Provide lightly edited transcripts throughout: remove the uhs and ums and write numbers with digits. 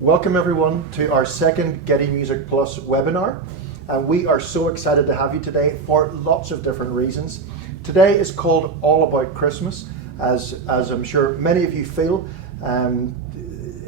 Welcome everyone to our second Getty Music Plus webinar. And we are so excited to have you today for lots of different reasons. Today is called All About Christmas, as I'm sure many of you feel.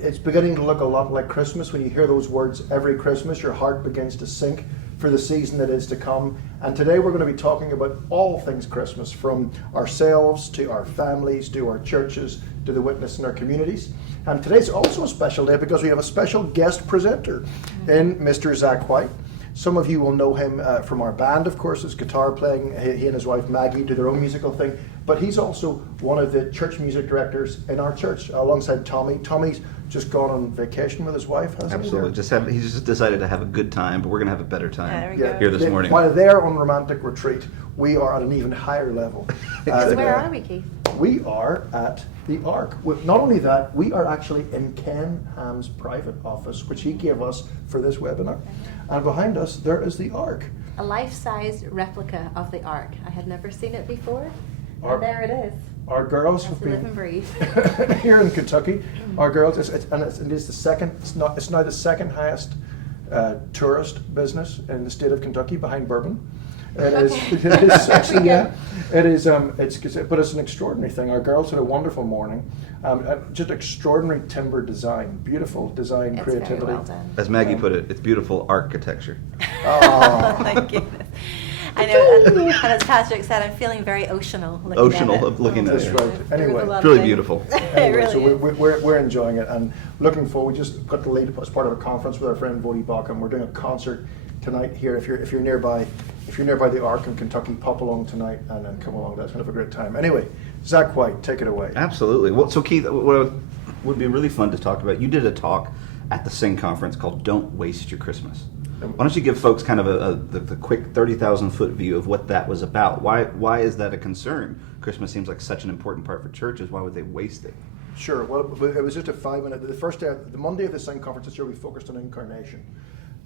It's beginning to look a lot like Christmas. When you hear those words every Christmas, your heart begins to sink for the season that is to come. And today we're going to be talking about all things Christmas, from ourselves to our families, to our churches, to the witness in our communities. And today's also a special day because we have a special guest presenter in Mr. Zach White. Some of you will know him from our band, of course, his guitar playing. He and his wife Maggie do their own musical thing. But he's also one of the church music directors in our church, alongside Tommy. Tommy's just gone on vacation with his wife, hasn't he? Absolutely. He's just decided to have a good time, but we're going to have a better time here this morning. While they're on romantic retreat, we are at an even higher level. Where are we, Keith? We are at the Ark. Not only that, we are actually in Ken Ham's private office, which he gave us for this webinar. And behind us, there is the Ark. A life-size replica of the Ark. I had never seen it before, and there it is. Our girls have live and been breathe. here in Kentucky. Our girls, it is the second. It's now the second highest tourist business in the state of Kentucky, behind bourbon. It is actually, yeah. It is. But it's an extraordinary thing. Our girls had a wonderful morning. Just extraordinary timber design, beautiful design, It's creativity. very well done. As Maggie put it, it's beautiful architecture. Oh. My goodness. I know, and as Patrick said, I'm feeling very oceanal looking at it. That's right. Anyway, It's really beautiful. Anyway, really so is. we're enjoying it and looking forward. We just got the lead as part of a conference with our friend Vody Bacham. We're doing a concert tonight here. If you're nearby the Ark in Kentucky, pop along tonight and then come along. That's going to have a great time. Anyway, Zach White, take it away. Absolutely. Well, so Keith, what would be really fun to talk about, you did a talk at the Sing conference called "Don't Waste Your Christmas." Why don't you give folks kind of the quick 30,000-foot view of what that was about? Why is that a concern? Christmas seems like such an important part for churches. Why would they waste it? Sure. Well, it was just a 5-minute. The first day, the Monday of the Sing conference this year, we focused on incarnation,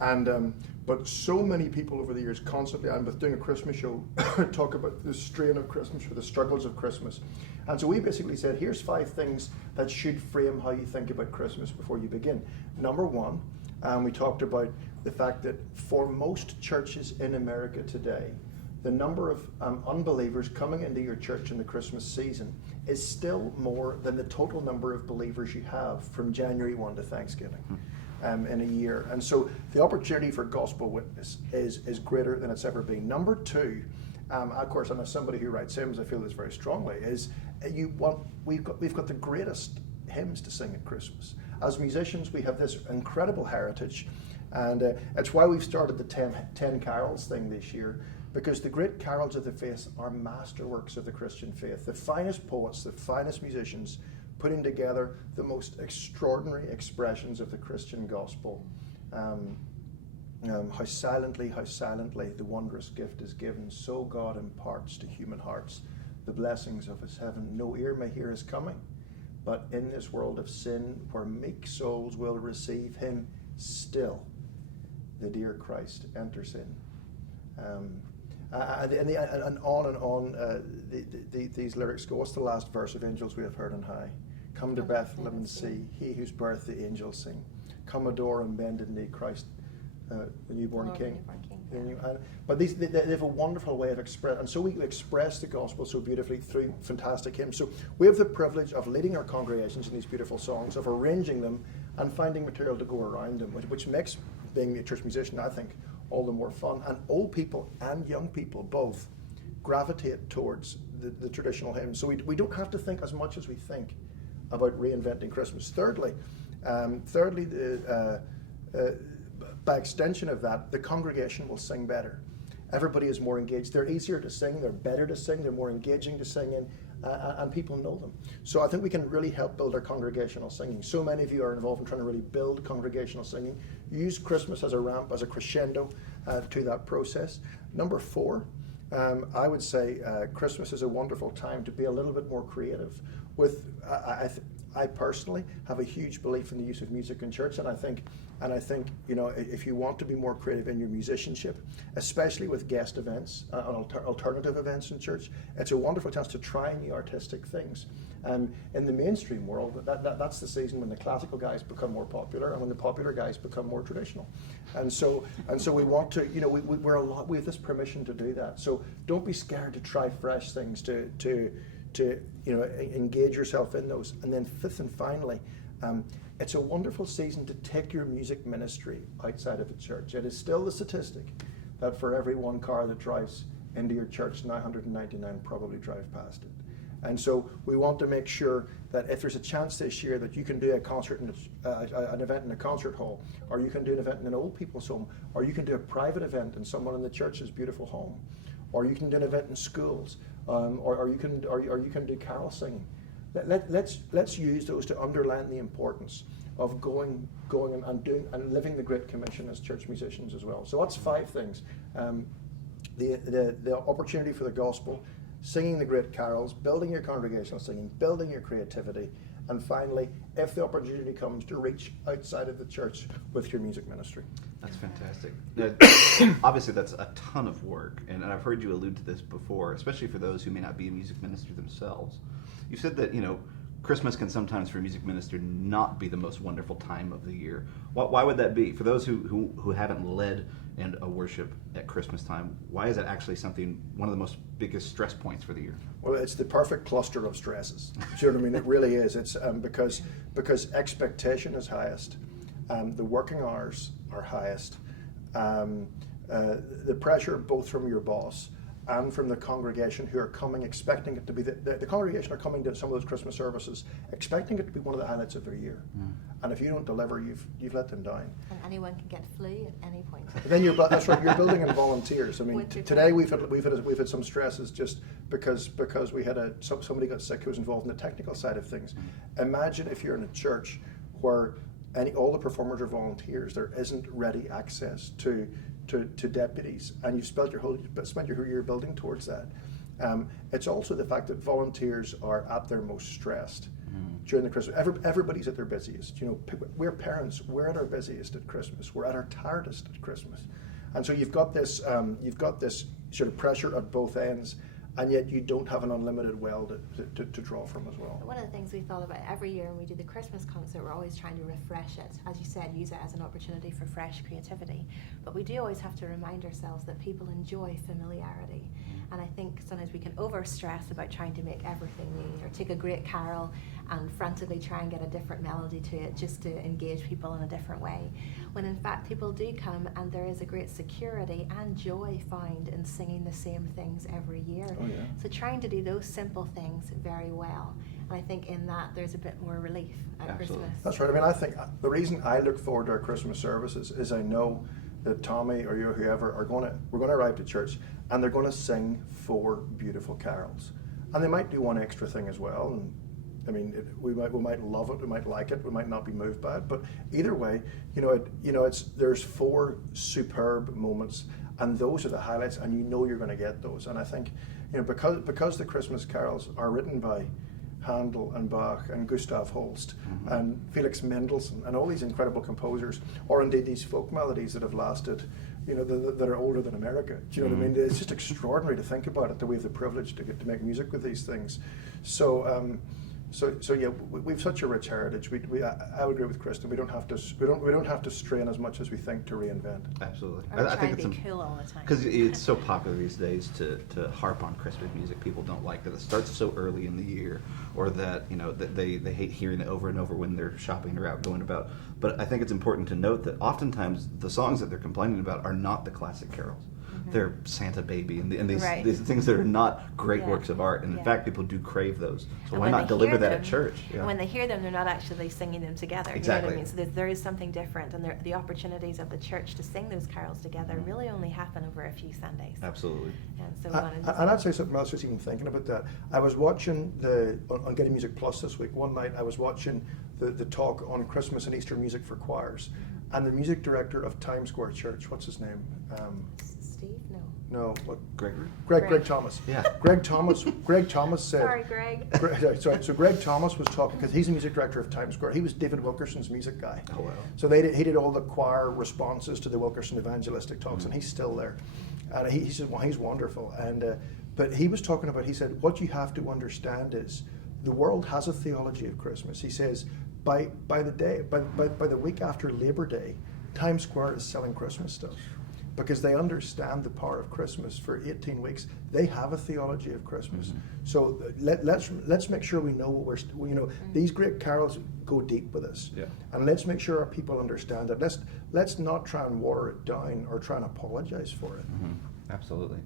and but so many people over the years constantly, and with doing a Christmas show, talk about the strain of Christmas or the struggles of Christmas, and so we basically said, here's 5 things that should frame how you think about Christmas before you begin. Number 1, we talked about the fact that for most churches in America today, the number of unbelievers coming into your church in the Christmas season is still more than the total number of believers you have from January 1 to Thanksgiving in a year. And so the opportunity for gospel witness is greater than it's ever been. Number 2, of course, and as somebody who writes hymns, I feel this very strongly, is we've got the greatest hymns to sing at Christmas. As musicians, we have this incredible heritage. And it's why we've started the 10 carols thing this year, because the great carols of the faith are masterworks of the Christian faith. The finest poets, the finest musicians, putting together the most extraordinary expressions of the Christian gospel. How silently, the wondrous gift is given, so God imparts to human hearts the blessings of his heaven. No ear may hear his coming, but in this world of sin, where meek souls will receive him, still the dear Christ enters in. And on. These lyrics go. What's the last verse of Angels We Have Heard on High? Come to Bethlehem and see, he whose birth the angels sing. Come adore and bend in knee, Christ, the newborn King. But they have a wonderful way of expressing, and so we express the gospel so beautifully through fantastic hymns. So we have the privilege of leading our congregations in these beautiful songs, of arranging them and finding material to go around them, which makes being a church musician, I think, all the more fun. And old people and young people both gravitate towards the traditional hymns. So we don't have to think as much as we think about reinventing Christmas. Thirdly, by extension of that, the congregation will sing better. Everybody is more engaged. They're easier to sing, they're better to sing, they're more engaging to sing in, and people know them. So I think we can really help build our congregational singing. So many of you are involved in trying to really build congregational singing. Use Christmas as a ramp, as a crescendo to that process. Number 4, I would say Christmas is a wonderful time to be a little bit more creative. I personally have a huge belief in the use of music in church, and I think, if you want to be more creative in your musicianship, especially with guest events, alternative events in church, it's a wonderful chance to try new artistic things. In the mainstream world, that's the season when the classical guys become more popular and when the popular guys become more traditional. And so we want to, we have this permission to do that. So don't be scared to try fresh things, to engage yourself in those. And then fifth and finally, it's a wonderful season to take your music ministry outside of the church. It is still the statistic that for every one car that drives into your church, 999 probably drive past it. And so we want to make sure that if there's a chance this year that you can do a concert, an event in a concert hall, or you can do an event in an old people's home, or you can do a private event in someone in the church's beautiful home, or you can do an event in schools, or you can do carol singing. Let's use those to underline the importance of going and doing and living the Great Commission as church musicians as well. So that's 5 things: the opportunity for the gospel, singing the great carols, building your congregational singing, building your creativity, and finally, if the opportunity comes, to reach outside of the church with your music ministry. That's fantastic. Obviously, that's a ton of work, and I've heard you allude to this before, especially for those who may not be a music minister themselves. You said that, Christmas can sometimes for a music minister not be the most wonderful time of the year. Why would that be? For those who haven't led in a worship at Christmas time, why is that actually one of the most biggest stress points for the year? Well, it's the perfect cluster of stresses. Do you know what I mean? It really is. It's because expectation is highest, the working hours are highest, the pressure both from your boss and from the congregation who are coming expecting it to be, the congregation are coming to some of those Christmas services expecting it to be one of the highlights of their year. And if you don't deliver, you've let them down. And anyone can get flu at any point. Then that's right, you're building in volunteers. I mean, today we've had some stresses just because we had somebody got sick who was involved in the technical side of things. Imagine if you're in a church where all the performers are volunteers, there isn't ready access to deputies, and you've spent your whole year building towards that. It's also the fact that volunteers are at their most stressed during the Christmas. Everybody's at their busiest. We're parents. We're at our busiest at Christmas. We're at our tiredest at Christmas, and so you've got this sort of pressure at both ends. And yet you don't have an unlimited well to draw from as well. One of the things we thought about every year when we do the Christmas concert, we're always trying to refresh it. As you said, use it as an opportunity for fresh creativity. But we do always have to remind ourselves that people enjoy familiarity. And I think sometimes we can overstress about trying to make everything new, or take a great carol and frantically try and get a different melody to it just to engage people in a different way. When in fact people do come and there is a great security and joy found in singing the same things every year. Oh, yeah. So trying to do those simple things very well. And I think in that there's a bit more relief at Absolutely. Christmas. That's right. I mean, I think the reason I look forward to our Christmas services is I know that Tommy or you or whoever we're going to arrive to church and they're going to sing 4 beautiful carols, and they might do one extra thing as well. And I mean, we might love it, we might like it, we might not be moved by it, but either way, there's 4 superb moments, and those are the highlights, and you're going to get those. And I think, because the Christmas carols are written by Handel and Bach and Gustav Holst and Felix Mendelssohn and all these incredible composers, or indeed these folk melodies that have lasted, that are older than America. Do you know what I mean? It's just extraordinary to think about it, that we have the privilege to get to make music with these things. So yeah, we've such a rich heritage. I would agree with Kristyn. We don't have to strain as much as we think to reinvent. Absolutely. Or try to be cool all the time. Because it's so popular these days to harp on Christmas music. People don't like that it starts so early in the year, or that that they hate hearing it over and over when they're shopping or out going about. But I think it's important to note that oftentimes the songs that they're complaining about are not the classic carols. They're Santa Baby and these things that are not great works of art, and in fact people do crave those. So why not deliver that at church? And when they hear them, they're not actually singing them together. Exactly. You know what I mean? So there is something different, and the opportunities of the church to sing those carols together really only happen over a few Sundays. Absolutely. And so and I'd say something else, just even thinking about that. I was watching on Getty Music Plus this week. One night I was watching the talk on Christmas and Easter music for choirs, and the music director of Times Square Church, what's his name? Steve? No, what? Gregory? Greg Thomas. Yeah. Greg Thomas said. Sorry, Greg. Sorry. So Greg Thomas was talking, because he's the music director of Times Square. He was David Wilkerson's music guy. Oh, wow. So he did all the choir responses to the Wilkerson evangelistic talks, and he's still there. And he said, well, he's wonderful. And but he was talking about, he said, what you have to understand is the world has a theology of Christmas. He says, by the week after Labor Day, Times Square is selling Christmas stuff, because they understand the power of Christmas. For 18 weeks, they have a theology of Christmas. Mm-hmm. So let's make sure we know what these great carols go deep with us, and let's make sure our people understand it. Let's not try and water it down or try and apologize for it. Mm-hmm. Absolutely.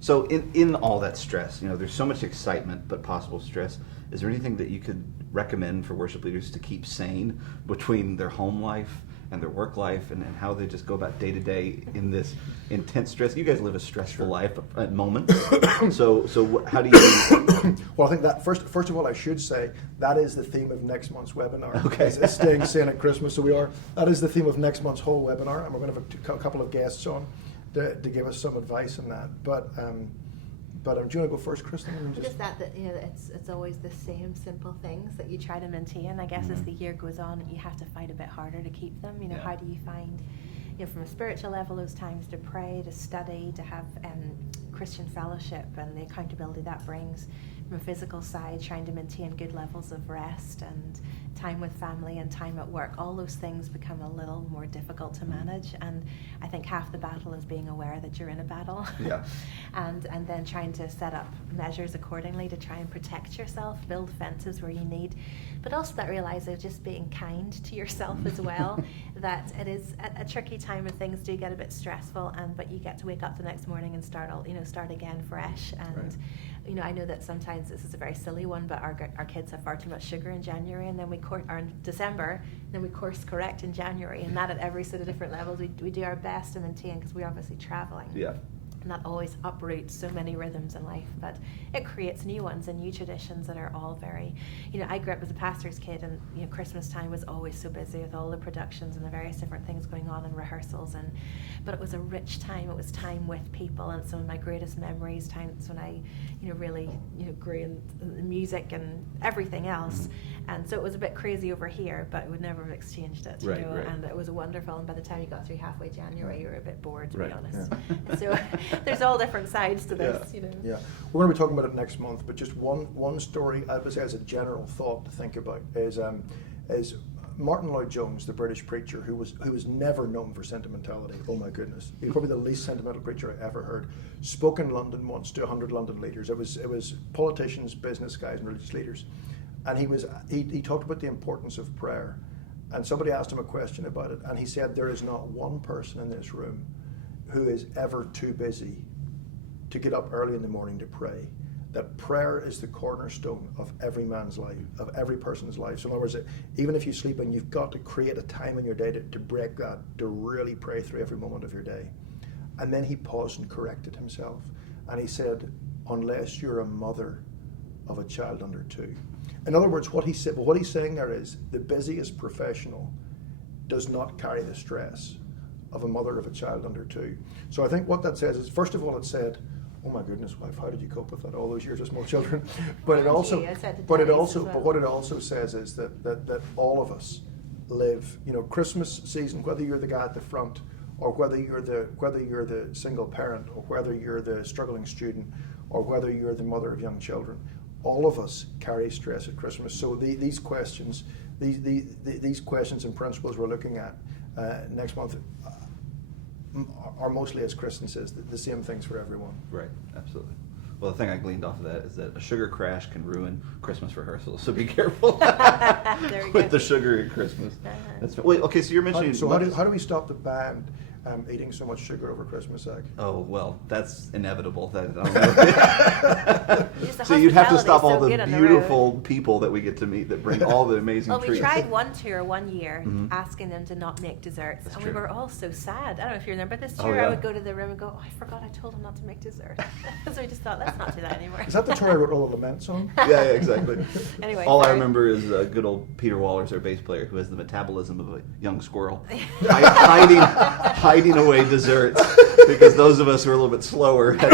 So in all that stress, there's so much excitement but possible stress. Is there anything that you could recommend for worship leaders to keep sane between their home life and their work life, and how they just go about day to day in this intense stress? You guys live a stressful life at moments. So how do you? Well, I think that first of all, I should say that is the theme of next month's webinar. Okay. Is staying sane at Christmas. So that is the theme of next month's whole webinar, and we're going to have a couple of guests on to give us some advice on that. But do you want to go first, Kristyn? Just that it's always the same simple things that you try to maintain. I guess as the year goes on, you have to fight a bit harder to keep them. How do you find, from a spiritual level, those times to pray, to study, to have Christian fellowship, and the accountability that brings. From a physical side, trying to maintain good levels of rest and time with family and time at work, all those things become a little more difficult to manage. And I think half the battle is being aware that you're in a battle. Yeah. and then trying to set up measures accordingly to try and protect yourself, build fences where you need, but also that realize of just being kind to yourself as well. That it is a tricky time and things do get a bit stressful, but you get to wake up the next morning and start again fresh. And right. I know that sometimes this is a very silly one, but our kids have far too much sugar in January, and then or in December, and then we course correct in January, and that at every sort of different levels. We do our best to maintain, because we're obviously traveling. Yeah. And that always uproots so many rhythms in life, but it creates new ones and new traditions that are all very, I grew up as a pastor's kid, and Christmas time was always so busy with all the productions and the various different things going on and rehearsals, but it was a rich time. It was time with people, and some of my greatest memories, times when I really grew in the music and everything else. And so it was a bit crazy over here, but I would never have exchanged it. Right. And it was wonderful, and by the time you got through halfway January, you were a bit bored, to be honest. Yeah. So there's all different sides to this. Yeah, we're going to be talking about it next month, but just one story I would say as a general thought to think about is Martin Lloyd-Jones, the British preacher, who was never known for sentimentality. Oh my goodness, he's probably the least sentimental preacher I ever heard. Spoke in London once to 100 London leaders. It was politicians, business guys, and religious leaders, and he talked about the importance of prayer. And somebody asked him a question about it, and he said, there is not one person in this room who is ever too busy to get up early in the morning to pray. That prayer is the cornerstone of every man's life, of every person's life. So in other words, even if you sleep in, you've got to create a time in your day to break that, to really pray through every moment of your day. And then he paused and corrected himself. And he said, unless you're a mother of a child under 2. In other words, what he's saying there is, the busiest professional does not carry the stress of a mother of a child under 2. So I think what that says is, first of all, it said, oh my goodness, wife, how did you cope with that all those years with small children? But what it also says is that all of us live, Christmas season, whether you're the guy at the front, or whether you're the single parent, or whether you're the struggling student, or whether you're the mother of young children, all of us carry stress at Christmas. So these questions and principles we're looking at next month are mostly, as Kristyn says, the same things for everyone. Right, absolutely. Well, the thing I gleaned off of that is that a sugar crash can ruin Christmas rehearsals, so be careful with the sugar at Christmas. That's wait, okay, so you're mentioning... How do we stop the band eating so much sugar over Christmas, Zach? Oh, well, that's inevitable. So you'd have to stop all the beautiful people that we get to meet that bring all the amazing treats. Well, we tried one tour one year asking them to not make desserts. That's true. We were all so sad. I don't know if you remember this tour. I would go to the room and go, I forgot I told them not to make dessert. So we just thought, let's not do that anymore. Is that the tour I wrote all the laments on? Yeah, exactly. Anyway, I remember is good old Peter Wallers, our bass player, who has the metabolism of a young squirrel, hiding hiding away desserts because those of us who are a little bit slower. Too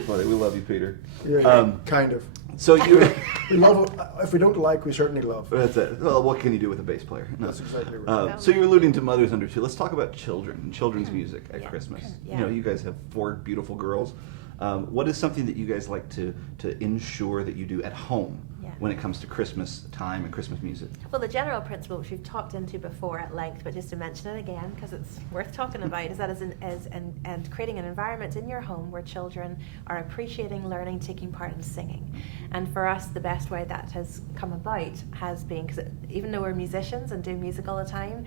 funny. We love you, Peter. Yeah, kind of. So you. We love. If we don't like, we certainly love. That's it. Well, what can you do with a bass player? No. That's exactly right. So you're alluding to mothers under two. Let's talk about children and children's music at Yeah. Christmas. Yeah. You guys have 4 beautiful girls. What is something that you guys like to ensure that you do at home when it comes to Christmas time and Christmas music? Well, the general principle, which we've talked into before at length, but just to mention it again because it's worth talking about, is that and creating an environment in your home where children are appreciating, learning, taking part in singing. And for us, the best way that has come about has been, because even though we're musicians and do music all the time,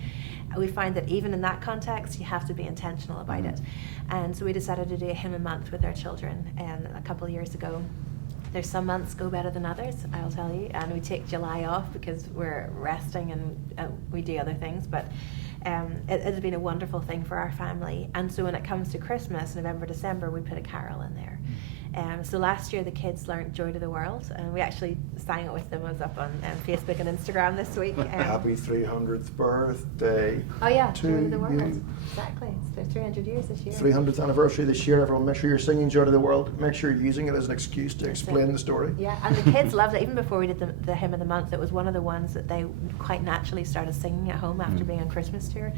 we find that even in that context, you have to be intentional about it. And so we decided to do a hymn a month with our children a couple of years ago. There's some months go better than others, I'll tell you, and we take July off because we're resting and we do other things, but it has been a wonderful thing for our family. And so when it comes to Christmas, November, December, we put a carol in there. So last year the kids learned Joy to the World, and we actually sang it with them. I was up on Facebook and Instagram this week. Happy 300th birthday. Oh yeah, to Joy to the World. you. Exactly. It's their 300 years this year. 300th anniversary this year. Everyone, make sure you're singing Joy to the World. Make sure you're using it as an excuse to explain the story. Yeah, and the kids loved it. Even before we did the hymn of the month, it was one of the ones that they quite naturally started singing at home after being on Christmas tour.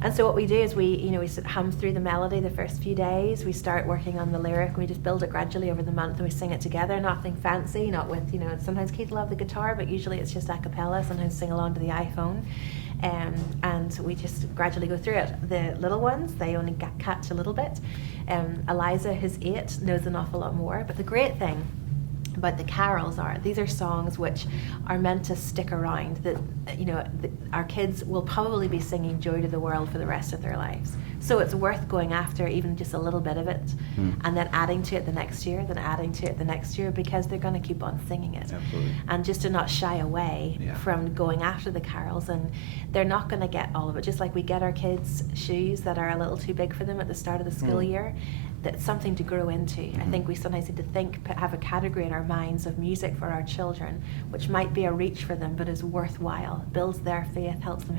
And so what we do is we hum through the melody the first few days. We start working on the lyric. We just build it gradually over the month, and we sing it together. Nothing fancy, not with sometimes Keith will have the guitar, but usually it's just a cappella. Sometimes sing along to the iPhone, and we just gradually go through it. The little ones, they only catch a little bit. Eliza, who's 8, knows an awful lot more. But the great thing about the carols these are songs which are meant to stick around, that our kids will probably be singing Joy to the World for the rest of their lives. So it's worth going after even just a little bit of it, and then adding to it the next year, then adding to it the next year, because they're going to keep on singing it. Absolutely. And just to not shy away from going after the carols, and they're not going to get all of it. Just like we get our kids shoes that are a little too big for them at the start of the school year, that's something to grow into. I think we sometimes need to have a category in our minds of music for our children, which might be a reach for them, but is worthwhile, builds their faith, helps them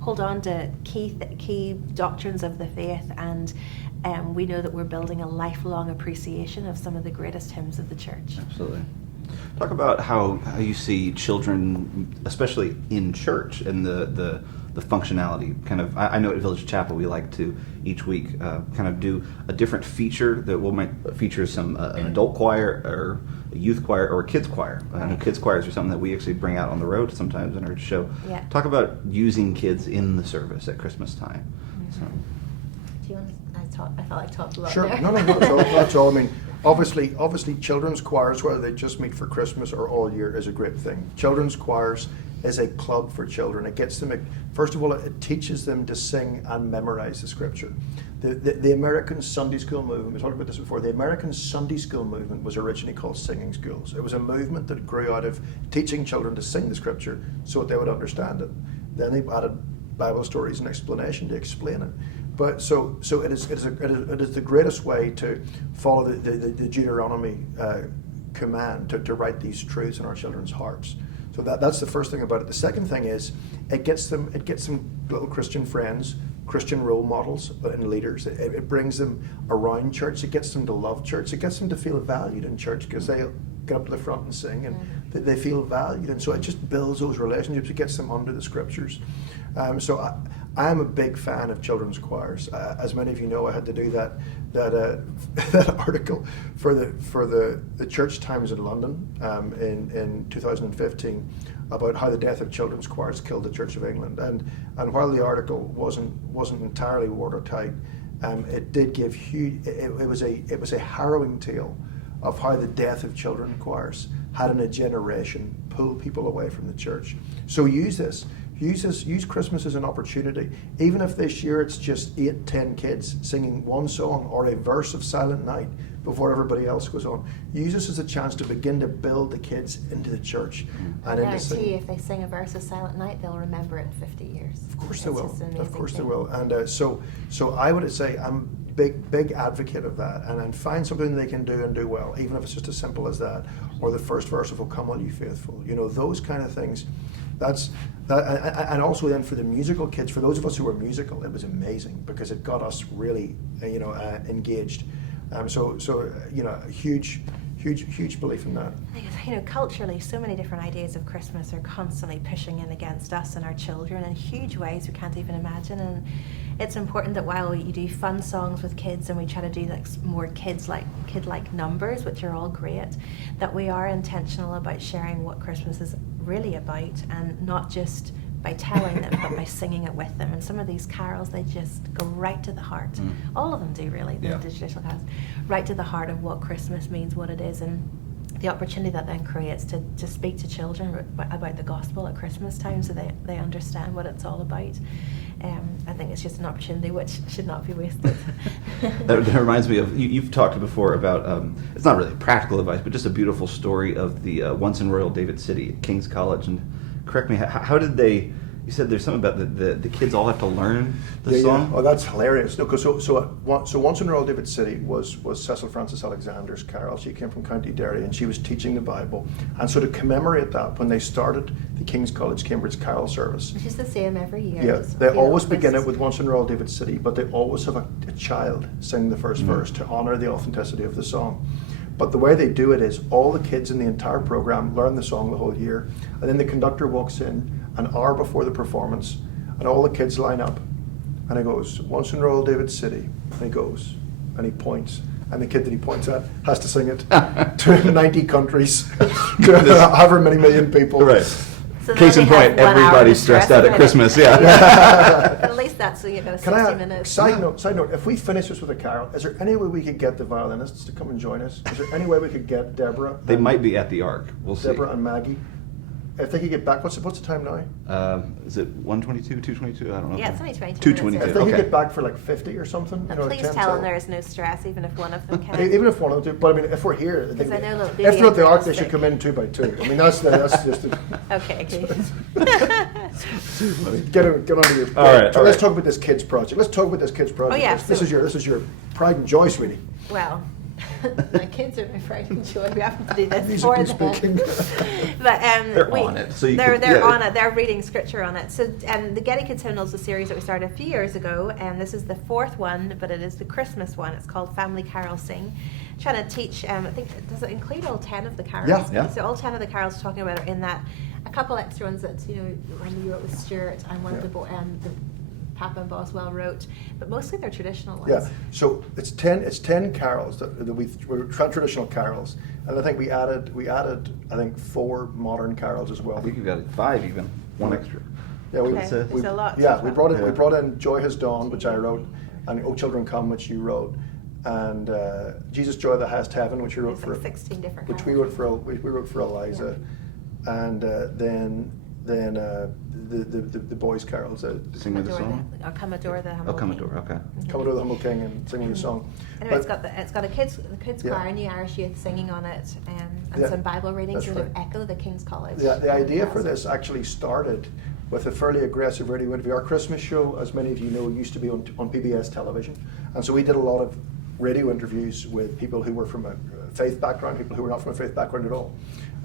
hold on to key doctrines of the faith, and we know that we're building a lifelong appreciation of some of the greatest hymns of the church. Absolutely. Talk about how you see children, especially in church, and the functionality. Kind of, I know at Village Chapel we like to each week kind of do a different feature that might feature some an adult choir or a youth choir or a kids choir. I know kids choirs are something that we actually bring out on the road sometimes in our show. Yeah. Talk about using kids in the service at Christmas time. So. Do you want to? I felt like I talked a lot Sure. there. No, that's all. I mean, obviously, children's choirs, whether they just meet for Christmas or all year, is a great thing. Children's choirs is a club for children. It gets them, first of all, it teaches them to sing and memorize the scripture. The American Sunday school movement, we talked about this before, the American Sunday school movement was originally called singing schools. It was a movement that grew out of teaching children to sing the scripture so that they would understand it. Then they added Bible stories and explanation to explain it. But so it is the greatest way to follow the Deuteronomy command to write these truths in our children's hearts. So that's the first thing about it. The second thing is it gets them little Christian friends, Christian role models and leaders. It brings them around church. It gets them to love church. It gets them to feel valued in church because they get up to the front and sing, and they feel valued. And so it just builds those relationships. It gets them under the scriptures. So I am a big fan of children's choirs. As many of you know, I had to do that article for the Church Times in London in 2015 about how the death of children's choirs killed the Church of England. And while the article wasn't entirely watertight, it did give huge. It was a harrowing tale of how the death of children's choirs had in a generation pulled people away from the church. So use Christmas as an opportunity. Even if this year it's just 8-10 kids singing one song or a verse of Silent Night before everybody else goes on. Use this as a chance to begin to build the kids into the church. And I guarantee if they sing a verse of Silent Night, they'll remember it 50 years. Of course they will. Of course thing. they will. And so I would say I'm big advocate of that, and find something they can do and do well, even if it's just as simple as that, or the first verse of "O Come All You Faithful." Those kind of things. That's And also then for the musical kids, for those of us who were musical, it was amazing because it got us really, engaged. So huge belief in that. I think, culturally, so many different ideas of Christmas are constantly pushing in against us and our children in huge ways we can't even imagine. And it's important that while you do fun songs with kids and we try to do more kid-like numbers, which are all great, that we are intentional about sharing what Christmas is really about, and not just by telling them, but by singing it with them. And some of these carols, they just go right to the heart. All of them do, really, the traditional carols, right to the heart of what Christmas means, what it is, and the opportunity that then creates to speak to children about the gospel at Christmas time, so they understand what it's all about. I think it's just an opportunity which should not be wasted. That reminds me of, you've talked before about, it's not really practical advice, but just a beautiful story of the once in Royal David City at King's College. And correct me, how did they, you said there's something about the kids all have to learn the song? Yeah. Oh, that's hilarious. No, so Once in Royal David City was Cecil Frances Alexander's carol. She came from County Derry and she was teaching the Bible. And so to commemorate that, when they started the King's College Cambridge Carol Service, Which is the same every year. yeah, they always begin it with Once in Royal David City, but they always have a child sing the first verse to honour the authenticity of the song. But the way they do it is all the kids in the entire programme learn the song the whole year, and then the conductor walks in an hour before the performance, and all the kids line up, and he goes, Once in Royal David City, and he goes, and he points, and the kid that he points at has to sing it to 90 countries, to however many million people. Right. So Case in point, everybody's stressed out at Christmas, yeah. But at least that's, 60 minutes. Side note, if we finish this with a carol, is there any way we could get the violinists to come and join us? Is there any way we could get Deborah? They might be at the Ark. We'll see. Deborah and Maggie. If they could get back, what's the time now? Is it 122, 222? I don't know. Yeah, it's only 22 222. minutes. If they could Okay. get back for like 50 or something. And please 10 tell them till. there is no stress, even if one of them can. Even if one of them do, but I mean, if we're here, Because I know little if they're at the Ark, they baby should come in 2 by 2. I mean, that's just Okay. get onto your. All right, Let's talk about this kids project. Let's talk about this kids project. Oh, yeah, This is your pride and joy, sweetie. Well, my kids are my pride and joy. We have to do this for Musically them. speaking. But They're on it, so they're on it. They're reading scripture on it. So, the Getty Kids Hymnals is a series that we started a few years ago, and this is the 4th one, but it is the Christmas one. It's called Family Carol Sing. Trying to teach. I think, does it include all 10 of the carols? Yeah. So all 10 of the carols we're talking about are in that. A couple extra ones that one you wrote with Stuart, and one of the Papa and Boswell wrote, but mostly they're traditional ones. Yeah, so it's 10 carols that were traditional carols, and I think we added 4 modern carols as well. I think you've got 5 even, one extra. Yeah, There's a lot. Yeah, we brought Yeah. in Joy Has Dawned, which I wrote, and O Children Come, which you wrote, and Jesus Joy That Has Heaven, which you wrote There's like 16 different which carols. we wrote for Eliza, and then the boys' carols. Sing with the song? Come Adore the Humble Come King. Adore, okay. Come Adore the Humble King and sing with the song. Anyway, But- it's got a kids Yeah. choir, New Irish Youth singing on it, and Yeah, some Bible readings that's that right. echo the King's College. The idea for this actually started with a fairly aggressive radio interview. Our Christmas show, as many of you know, used to be on PBS television, and so we did a lot of radio interviews with people who were from a faith background, people who were not from a faith background at all.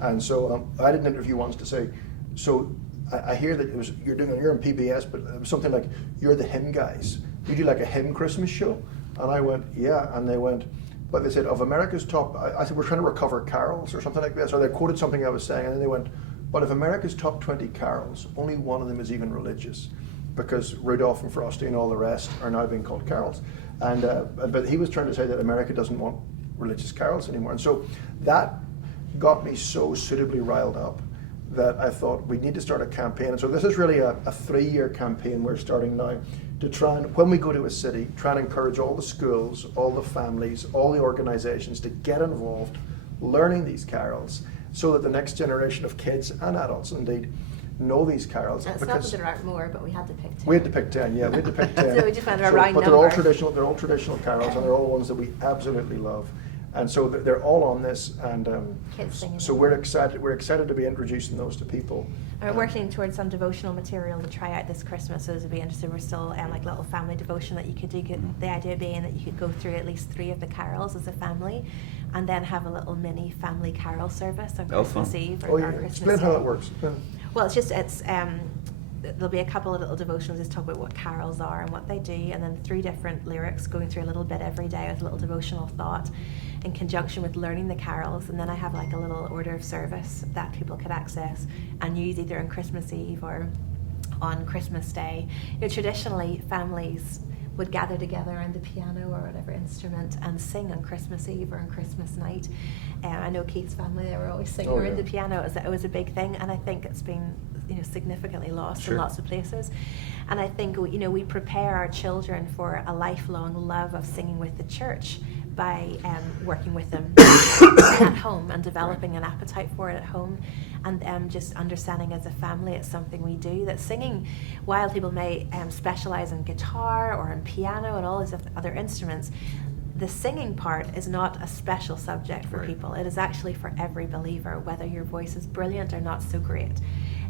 And so I did an interview once to say, so I hear that you're on PBS, but it was something like, you're the hymn guys. You do like a hymn Christmas show? And I went, yeah. And they went, but they said, of America's top, I said, we're trying to recover carols or something like this. Or they quoted something I was saying, and then they went, but of America's top 20 carols, only one of them is even religious, because Rudolph and Frosty and all the rest are now being called carols. And but he was trying to say that America doesn't want religious carols anymore. And so that got me so suitably riled up that I thought we need to start a campaign. And so this is really a 3-year campaign we're starting now to try and, when we go to a city, try and encourage all the schools, all the families, all the organizations to get involved learning these carols, so that the next generation of kids and adults indeed know these carols. And it's not that there aren't more, but we had to pick 10. We had to pick 10, yeah, we had to pick 10. So we just went a round but they're all number. they're all traditional carols, and they're all ones that we absolutely love. And so they're all on this, and Kids singing so them. we're excited to be introducing those to people. And we're working towards some devotional material to try out this Christmas, so it'd be interesting. We're still like little family devotion that you could do. The idea being that you could go through at least 3 of the carols as a family, and then have a little mini family carol service on Christmas fun. Eve Oh, or yeah, Christmas explain how Day. that works. Yeah. Well, it's there'll be a couple of little devotionals just talk about what carols are and what they do, and then 3 different lyrics going through a little bit every day with a little devotional thought in conjunction with learning the carols. And then I have like a little order of service that people could access and use either on Christmas Eve or on Christmas Day. Traditionally, families would gather together around the piano or whatever instrument and sing on Christmas Eve or on Christmas night. I know Keith's family, they were always singing around the piano. It was a big thing, and I think it's been significantly lost in lots of places. And I think we prepare our children for a lifelong love of singing with the church by working with them at home and developing an appetite for it at home, and just understanding as a family it's something we do. That singing, while people may specialize in guitar or in piano and all these other instruments, the singing part is not a special subject for people. It is actually for every believer, whether your voice is brilliant or not so great.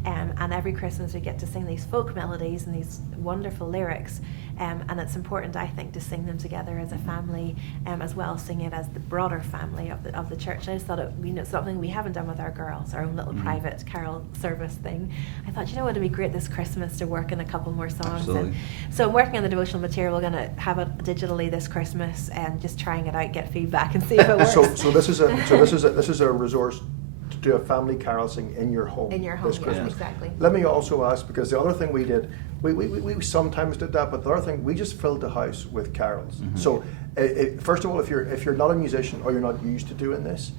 And every Christmas we get to sing these folk melodies and these wonderful lyrics, and it's important, I think, to sing them together as a family, as well as sing it as the broader family of the church. And I just thought it's something we haven't done with our girls, our own little private carol service thing. I thought, what would be great this Christmas to work in a couple more songs. And so I'm working on the devotional material. We're going to have it digitally this Christmas and just trying it out, get feedback, and see if it works. So this is a resource to do a family carol sing in your home. In your home, this Christmas. Exactly. Let me also ask, because the other thing we did, we sometimes did that, but the other thing, we just filled the house with carols. So first of all, if you're not a musician or you're not used to doing this,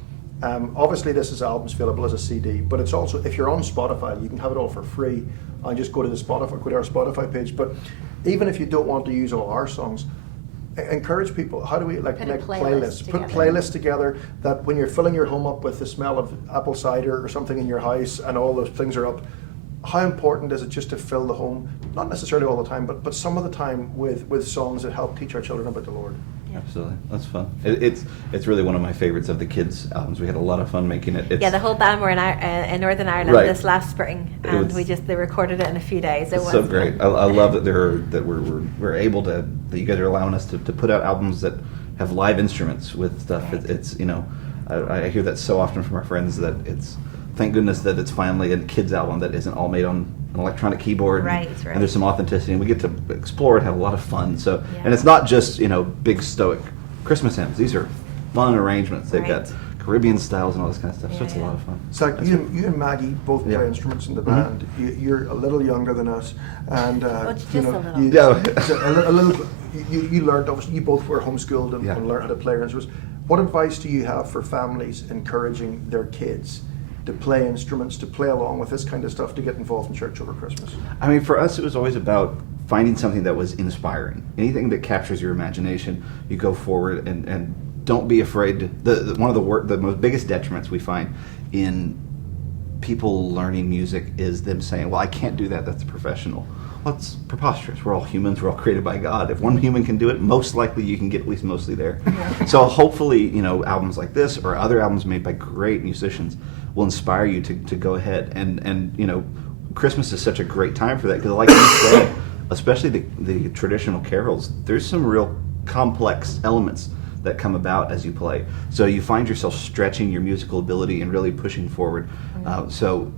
obviously this is albums available as a CD, but it's also, if you're on Spotify, you can have it all for free and just go to our Spotify page. But even if you don't want to use all our songs, encourage people. How do we make playlists? Put playlists together that when you're filling your home up with the smell of apple cider or something in your house and all those things are up, how important is it just to fill the home, not necessarily all the time, but some of the time with songs that help teach our children about the Lord? Absolutely, that's fun. It's really one of my favorites of the kids' albums. We had a lot of fun making it. The whole band were in Northern Ireland this last spring, and they recorded it in a few days. It was so great. I love that we're able to, that you guys are allowing us to put out albums that have live instruments with stuff. Right. I hear that so often from our friends that thank goodness that it's finally a kids album that isn't all made on an electronic keyboard, right. And there's some authenticity, and we get to explore and have a lot of fun. So, and it's not just big stoic Christmas hymns. These are fun arrangements. They've got Caribbean styles and all this kind of stuff. So it's a lot of fun. So you and Maggie both play instruments in the band. You're a little younger than us, and you learned. Obviously, you both were homeschooled and learned how to play instruments. What advice do you have for families encouraging their kids to play instruments, to play along with this kind of stuff, to get involved in church over Christmas? I mean, for us, it was always about finding something that was inspiring. Anything that captures your imagination, you go forward and don't be afraid. One of the most biggest detriments we find in people learning music is them saying, well, I can't do that, that's professional. Well, it's preposterous. We're all humans. We're all created by God. If one human can do it, most likely you can get at least mostly there. So hopefully, albums like this or other albums made by great musicians will inspire you to go ahead. And Christmas is such a great time for that, because like you said, especially the traditional carols, there's some real complex elements that come about as you play. So you find yourself stretching your musical ability and really pushing forward. So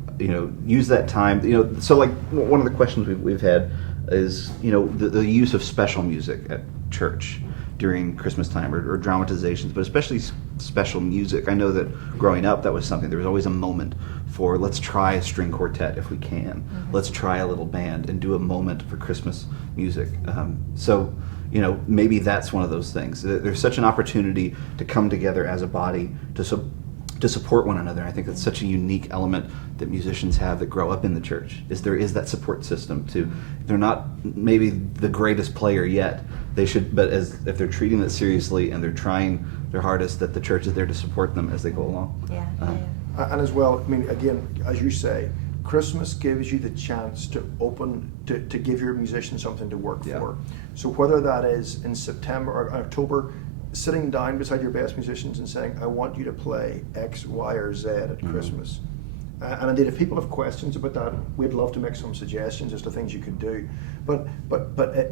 use that time. So like one of the questions we've had is the use of special music at church during Christmas time, or dramatizations, but especially special music. I know that growing up, that was something. There was always a moment for, let's try a string quartet if we can. Let's try a little band and do a moment for Christmas music. So maybe that's one of those things. There's such an opportunity to come together as a body to support one another. I think that's such a unique element that musicians have that grow up in the church. There is that support system too. They're not maybe the greatest player yet. They should, but if they're treating it seriously and they're trying their hardest, that the church is there to support them as they go along. And as well, I mean, again, as you say, Christmas gives you the chance to give your musicians something to work for. So whether that is in September or October, sitting down beside your best musicians and saying, I want you to play X, Y, or Z at Christmas. And indeed, if people have questions about that, we'd love to make some suggestions as to things you could do. But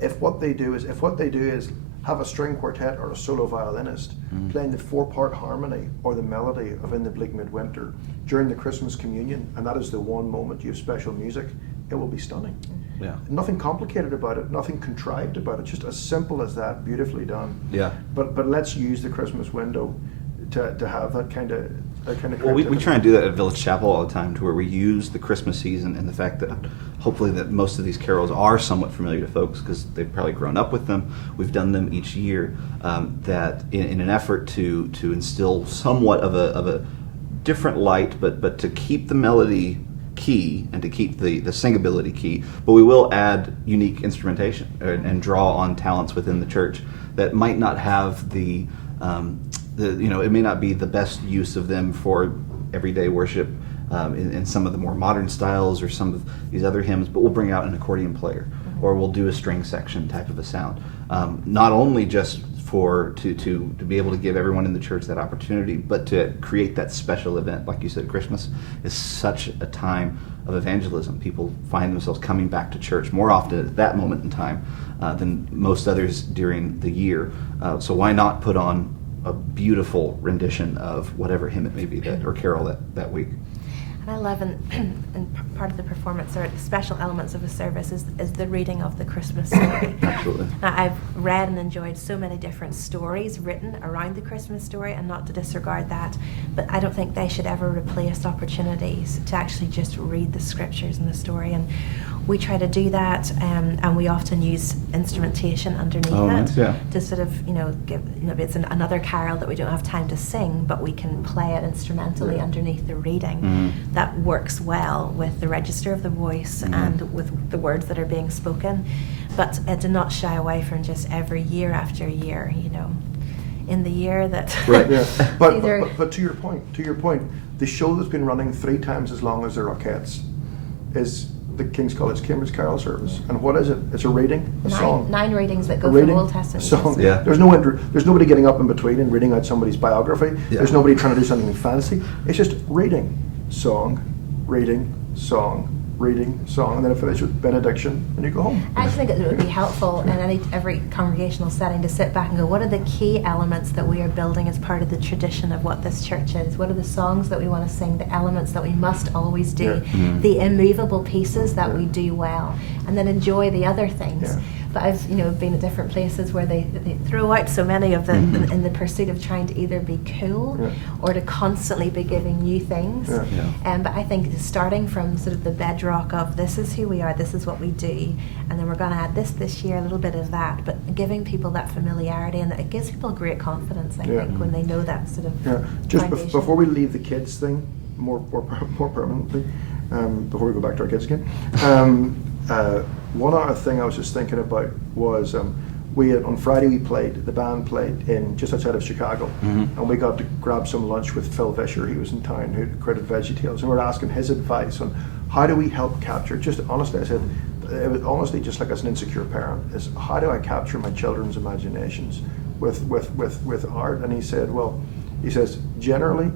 if what they do is have a string quartet or a solo violinist playing the 4-part harmony or the melody of In the Bleak Midwinter during the Christmas communion, and that is the one moment you have special music, it will be stunning. Yeah. Nothing complicated about it, nothing contrived about it, just as simple as that, beautifully done. Yeah. But let's use the Christmas window to have that kind of Well, we try and do that at Village Chapel all the time, to where we use the Christmas season and the fact that hopefully that most of these carols are somewhat familiar to folks because they've probably grown up with them. We've done them each year, that in an effort to instill somewhat of a different light, but to keep the melody key and to keep the singability key, but we will add unique instrumentation and draw on talents within the church that might not have it may not be the best use of them for everyday worship in some of the more modern styles or some of these other hymns, but we'll bring out an accordion player or we'll do a string section type of a sound, not only just to be able to give everyone in the church that opportunity, but to create that special event. Like you said, Christmas is such a time of evangelism. People find themselves coming back to church more often at that moment in time than most others during the year. So why not put on a beautiful rendition of whatever hymn it may be or carol that week? And I love, and part of the performance or the special elements of a service is the reading of the Christmas story. Absolutely. Now, I've read and enjoyed so many different stories written around the Christmas story, and not to disregard that, but I don't think they should ever replace opportunities to actually just read the scriptures and the story. And we try to do that, and we often use instrumentation underneath nice, yeah. to sort of, give, it's another carol that we don't have time to sing, but we can play it instrumentally underneath the reading. Mm-hmm. That works well with the register of the voice and with the words that are being spoken, but to not shy away from just every year after year, in the year that right. Yeah. But to your point, the show that's been running 3 times as long as the Rockettes is the King's College Cambridge Carol Service. And what is it? It's a reading, a song. 9 readings that go from the Old Testament. Song. Yeah. There's nobody getting up in between and reading out somebody's biography. Yeah. There's nobody trying to do something fancy. It's just reading, song, reading, song, reading, song, and then I finish with benediction, and you go home. I just think it would be helpful in every congregational setting to sit back and go, what are the key elements that we are building as part of the tradition of what this church is? What are the songs that we want to sing, the elements that we must always do, the immovable pieces that we do well, and then enjoy the other things. Yeah. But I've been at different places where they throw out so many of them in the pursuit of trying to either be cool or to constantly be giving new things. Yeah. Yeah. But I think starting from sort of the bedrock of this is who we are, this is what we do, and then we're going to add this year, a little bit of that, but giving people that familiarity, and it gives people great confidence, I think, when they know that sort of Just before we leave the kids thing more permanently, before we go back to our kids again, one other thing I was just thinking about was on Friday the band played in just outside of Chicago, and we got to grab some lunch with Phil Vischer. He was in town, who created VeggieTales, and we were asking his advice on how do we help capture, just honestly, I said, it was honestly just like as an insecure parent, is how do I capture my children's imaginations with art? And he said, generally,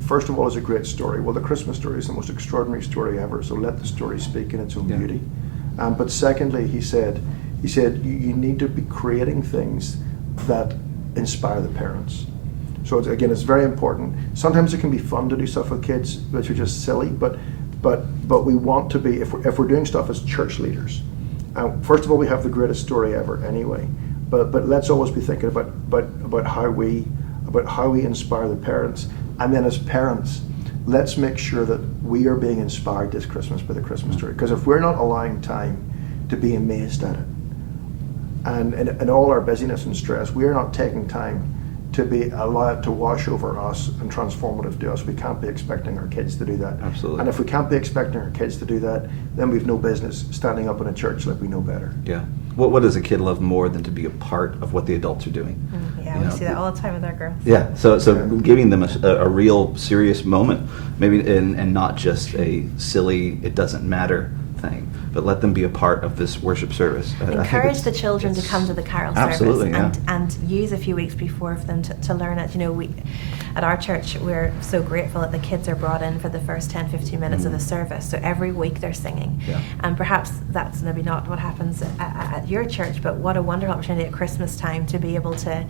first of all, it's a great story. Well, the Christmas story is the most extraordinary story ever, so let the story speak in its own beauty. But secondly, he said you need to be creating things that inspire the parents. So it's very important. Sometimes it can be fun to do stuff with kids, which are just silly, but we want to be, if we're doing stuff as church leaders, first of all, we have the greatest story ever anyway, but let's always be thinking about how we inspire the parents. And then as parents, let's make sure that we are being inspired this Christmas by the Christmas story. Because if we're not allowing time to be amazed at it, and in all our busyness and stress, we are not taking time to be allowed to wash over us and transformative to us, we can't be expecting our kids to do that. Absolutely. And if we can't be expecting our kids to do that, then we've no business standing up in a church like we know better. Yeah. What does a kid love more than to be a part of what the adults are doing? Yeah, we see that all the time with our girls. Yeah, so giving them a real serious moment, maybe, and not just a silly, it doesn't matter thing. but let them be a part of this worship service. Encourage the children to come to the carol absolutely, service yeah. and use a few weeks before for them to learn it. You know, we at our church, we're so grateful that the kids are brought in for the first 10-15 minutes of the service. So every week they're singing. Yeah. And perhaps that's maybe not what happens at your church, but what a wonderful opportunity at Christmas time to be able to,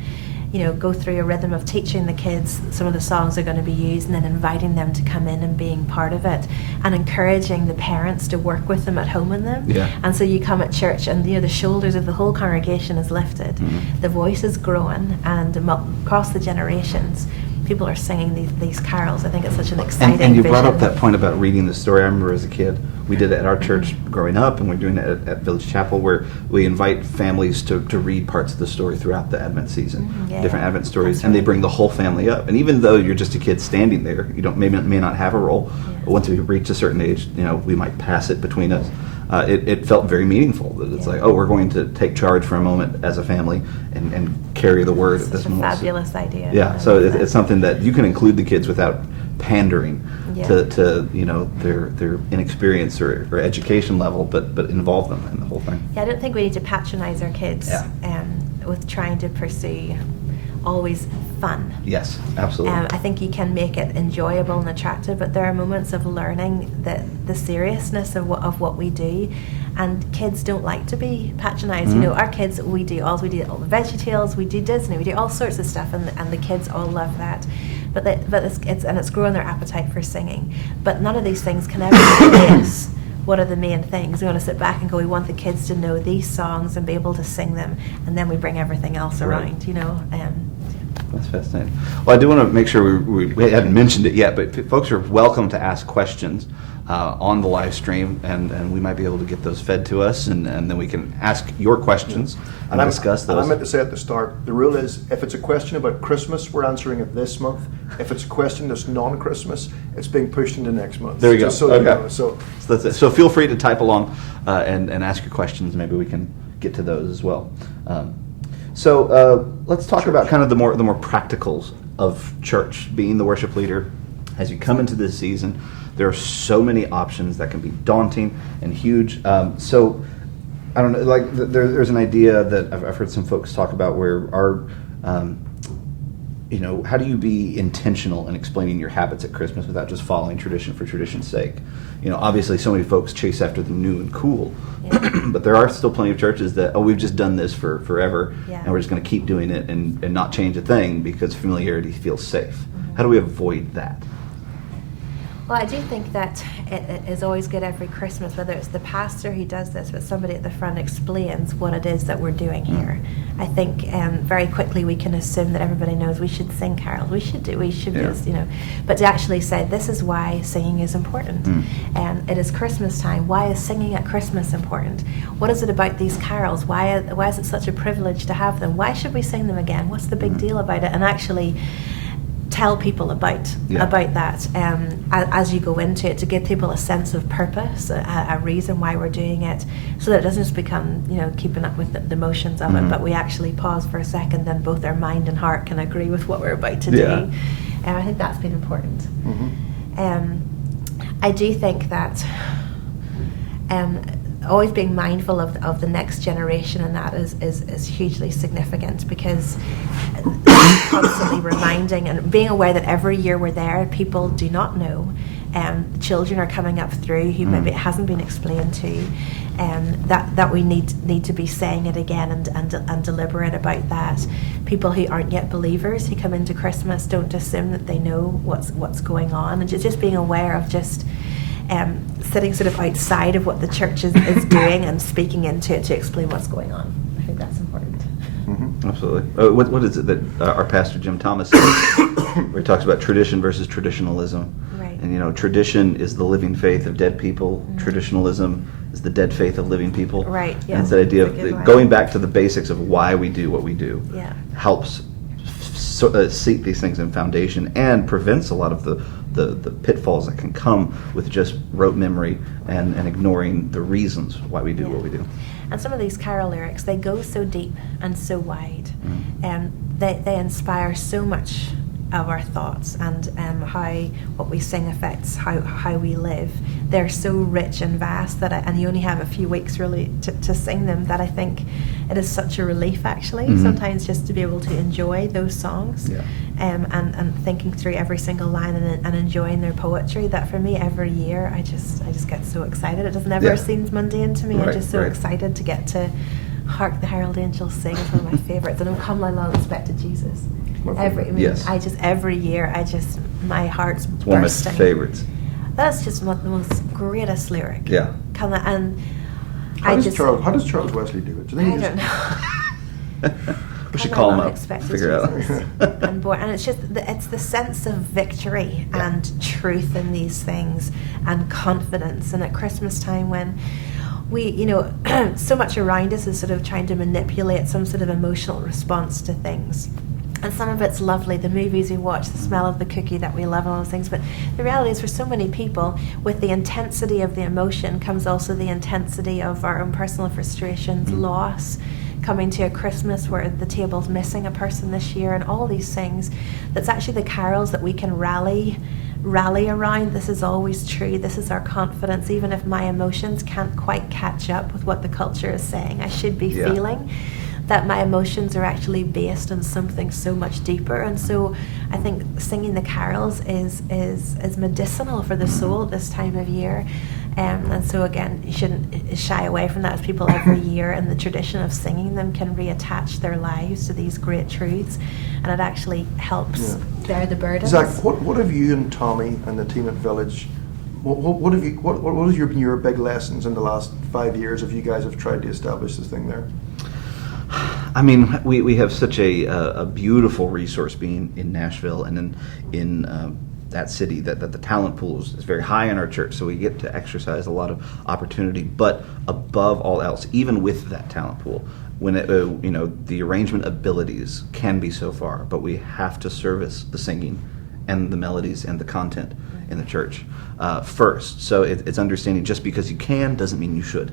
you know, go through a rhythm of teaching the kids some of the songs that are going to be used, and then inviting them to come in and being part of it, and encouraging the parents to work with them at home in them. Yeah. And so you come at church and, you know, the shoulders of the whole congregation is lifted, the voice is growing, and across the generations people are singing these carols. I think it's such an exciting and you vision. brought up that point about reading the story. I remember as a kid, we did it at our church growing up, and we're doing it at Village Chapel, where we invite families to read parts of the story throughout the Advent season, different Advent stories, That's and they right. bring the whole family up. And even though you're just a kid standing there, you don't may not have a role. But once we reach a certain age, you know, we might pass it between us. It felt very meaningful that it's like, oh, we're going to take charge for a moment as a family and carry the word at this Such a moment. fabulous idea. Yeah, so it's something that you can include the kids without pandering to you know, their inexperience or education level, but involve them in the whole thing. Yeah, I don't think we need to patronize our kids with trying to pursue always fun. Yes, absolutely. I think you can make it enjoyable and attractive, but there are moments of learning the seriousness of what we do, and kids don't like to be patronized. You know, our kids, we do all the VeggieTales, we do Disney, we do all sorts of stuff, and the kids all love that. But it's growing their appetite for singing. But none of these things can ever replace what are the main things. We want to sit back and go, we want the kids to know these songs and be able to sing them, and then we bring everything else around, you know. That's fascinating. Well, I do want to make sure we hadn't mentioned it yet, but folks are welcome to ask questions on the live stream, and we might be able to get those fed to us, and then we can ask your questions and discuss those. And I meant to say at the start, the rule is, if it's a question about Christmas, we're answering it this month. If it's a question that's non-Christmas, it's being pushed into next month. There you go. Just so you know. So that's it. So feel free to type along and ask your questions. Maybe we can get to those as well. So let's talk about kind of the more practicals of church, being the worship leader. As you come into this season, there are so many options that can be daunting and huge. So I don't know, like there's an idea that I've heard some folks talk about where our, you know, how do you be intentional in explaining your habits at Christmas without just following tradition for tradition's sake? You know, obviously so many folks chase after the new and cool, but there are still plenty of churches that, we've just done this for forever, and we're just going to keep doing it and not change a thing because familiarity feels safe. How do we avoid that? Well, I do think that it is always good every Christmas, whether it's the pastor who does this, but somebody at the front explains what it is that we're doing here. I think very quickly we can assume that everybody knows we should sing carols, we should just, you know, but to actually say this is why singing is important, and it is Christmas time. Why is singing at Christmas important? What is it about these carols? Why is it such a privilege to have them? Why should we sing them again? What's the big deal about it? And actually tell people about that as you go into it, to give people a sense of purpose, a reason why we're doing it, so that it doesn't just become, you know, keeping up with the motions of it, but we actually pause for a second, and both our mind and heart can agree with what we're about to do. And I think that's been important. I do think that always being mindful of the next generation, and that is hugely significant, because constantly reminding and being aware that every year we're there, people do not know, children are coming up through who maybe it hasn't been explained to, that we need to be saying it again and deliberate about that. People who aren't yet believers who come into Christmas don't assume that they know what's going on, and just being aware of just sitting sort of outside of what the church is doing and speaking into it to explain what's going on. I think that's important. Absolutely. What is it that our pastor Jim Thomas says, where he talks about tradition versus traditionalism? Right. And, you know, tradition is the living faith of dead people. Traditionalism is the dead faith of living people. Right. Yeah. And it's that idea of going back to the basics of why we do what we do. Helps seek these things in foundation, and prevents a lot of the pitfalls that can come with just rote memory and ignoring the reasons why we do what we do. And some of these carol lyrics, they go so deep and so wide, and they inspire so much of our thoughts, and how what we sing affects how we live. They're so rich and vast and you only have a few weeks really to sing them, that I think it is such a relief actually sometimes just to be able to enjoy those songs. And thinking through every single line and enjoying their poetry, that for me every year I just get so excited. It doesn't ever seem mundane to me. I'm just so excited to get to Hark the Herald Angels Sing. It's one of my favourites. And Come Thou Long Expected Jesus. Every year, my heart's bursting. One of my favorites. That's just the most greatest lyric. Yeah. How does Charles Wesley do it? I don't know. We should call him up, figure it out. And it's just it's the sense of victory and truth in these things, and confidence. And at Christmas time, when we, so much around us is sort of trying to manipulate some sort of emotional response to things. And some of it's lovely, the movies we watch, the smell of the cookie that we love, all those things. But the reality is, for so many people, with the intensity of the emotion comes also the intensity of our own personal frustrations, loss, coming to a Christmas where the table's missing a person this year, and all these things. That's actually the carols that we can rally around. This is always true. This is our confidence. Even if my emotions can't quite catch up with what the culture is saying I should be feeling, that my emotions are actually based on something so much deeper. And so I think singing the carols is medicinal for the soul this time of year. And so again, you shouldn't shy away from that, as people every year in the tradition of singing them can reattach their lives to these great truths, and it actually helps bear the burdens. Zach, what have you and Tommy and the team at Village, what have been your big lessons in the last 5 years if you guys have tried to establish this thing there? I mean, we have such a beautiful resource being in Nashville, and in that city, that the talent pool is very high in our church, so we get to exercise a lot of opportunity. But above all else, even with that talent pool, when the arrangement abilities can be so far, but we have to service the singing and the melodies and the content in the church first. So it's understanding just because you can doesn't mean you should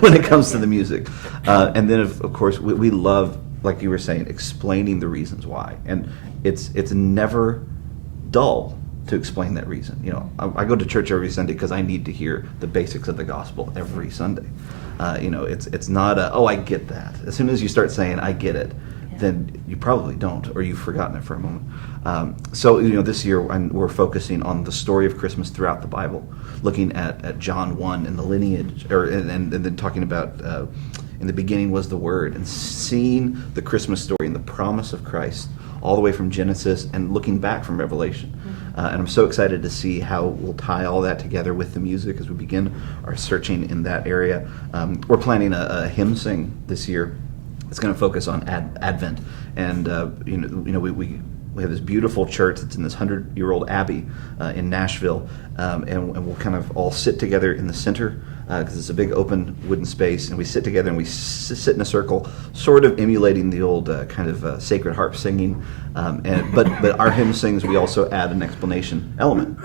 when it comes to the music. And then of course we love, like you were saying, explaining the reasons why, and it's never dull to explain that reason. I go to church every Sunday because I need to hear the basics of the gospel every Sunday. It's not I get that. As soon as you start saying I get it, then you probably don't, or you've forgotten it for a moment. So this year we're focusing on the story of Christmas throughout the Bible, looking at John 1 and the lineage, and then talking about in the beginning was the Word, and seeing the Christmas story and the promise of Christ all the way from Genesis and looking back from Revelation. And I'm so excited to see how we'll tie all that together with the music as we begin our searching in that area. We're planning a hymn sing this year. It's going to focus on Advent, and we have this beautiful church that's in this 100-year-old abbey in Nashville, and we'll kind of all sit together in the center because it's a big open wooden space, and we sit together and we sit in a circle, sort of emulating the old kind of sacred harp singing. But our hymn sings, we also add an explanation element.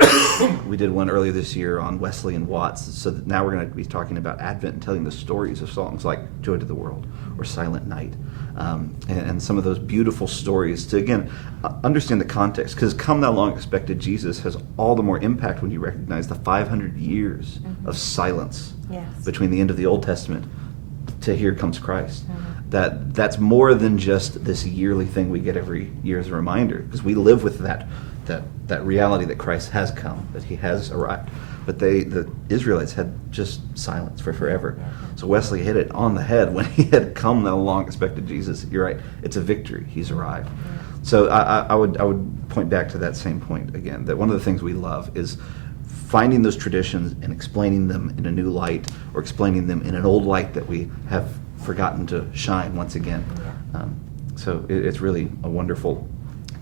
We did one earlier this year on Wesley and Watts, so that now we're going to be talking about Advent and telling the stories of songs like Joy to the World or Silent Night, and some of those beautiful stories to, again, understand the context, because Come Thou Long Expected Jesus has all the more impact when you recognize the 500 years of silence between the end of the Old Testament to Here Comes Christ. That's more than just this yearly thing we get every year as a reminder, because we live with that reality that Christ has come, that he has arrived. But the Israelites had just silence for forever. So Wesley hit it on the head when he had come that long expected Jesus. You're right, it's a victory. He's arrived. So I would point back to that same point again, that one of the things we love is finding those traditions and explaining them in a new light, or explaining them in an old light that we have forgotten to shine once again. So it's really a wonderful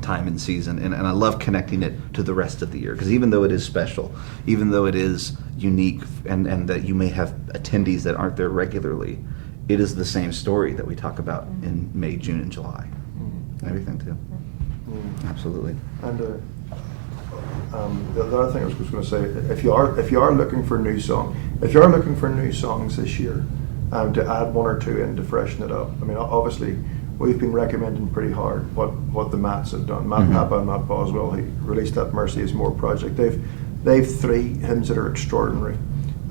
time and season, and I love connecting it to the rest of the year, because even though it is special, even though it is unique, and that you may have attendees that aren't there regularly, it is the same story that we talk about in May, June, and July. Everything too. Absolutely. And the other thing I was just going to say, if you are looking for new songs this year, to add one or two in to freshen it up. I mean, obviously, we've been recommending pretty hard what the Matts have done. Matt Papa and Matt Boswell, he released that Mercy Is More project. They've 3 hymns that are extraordinary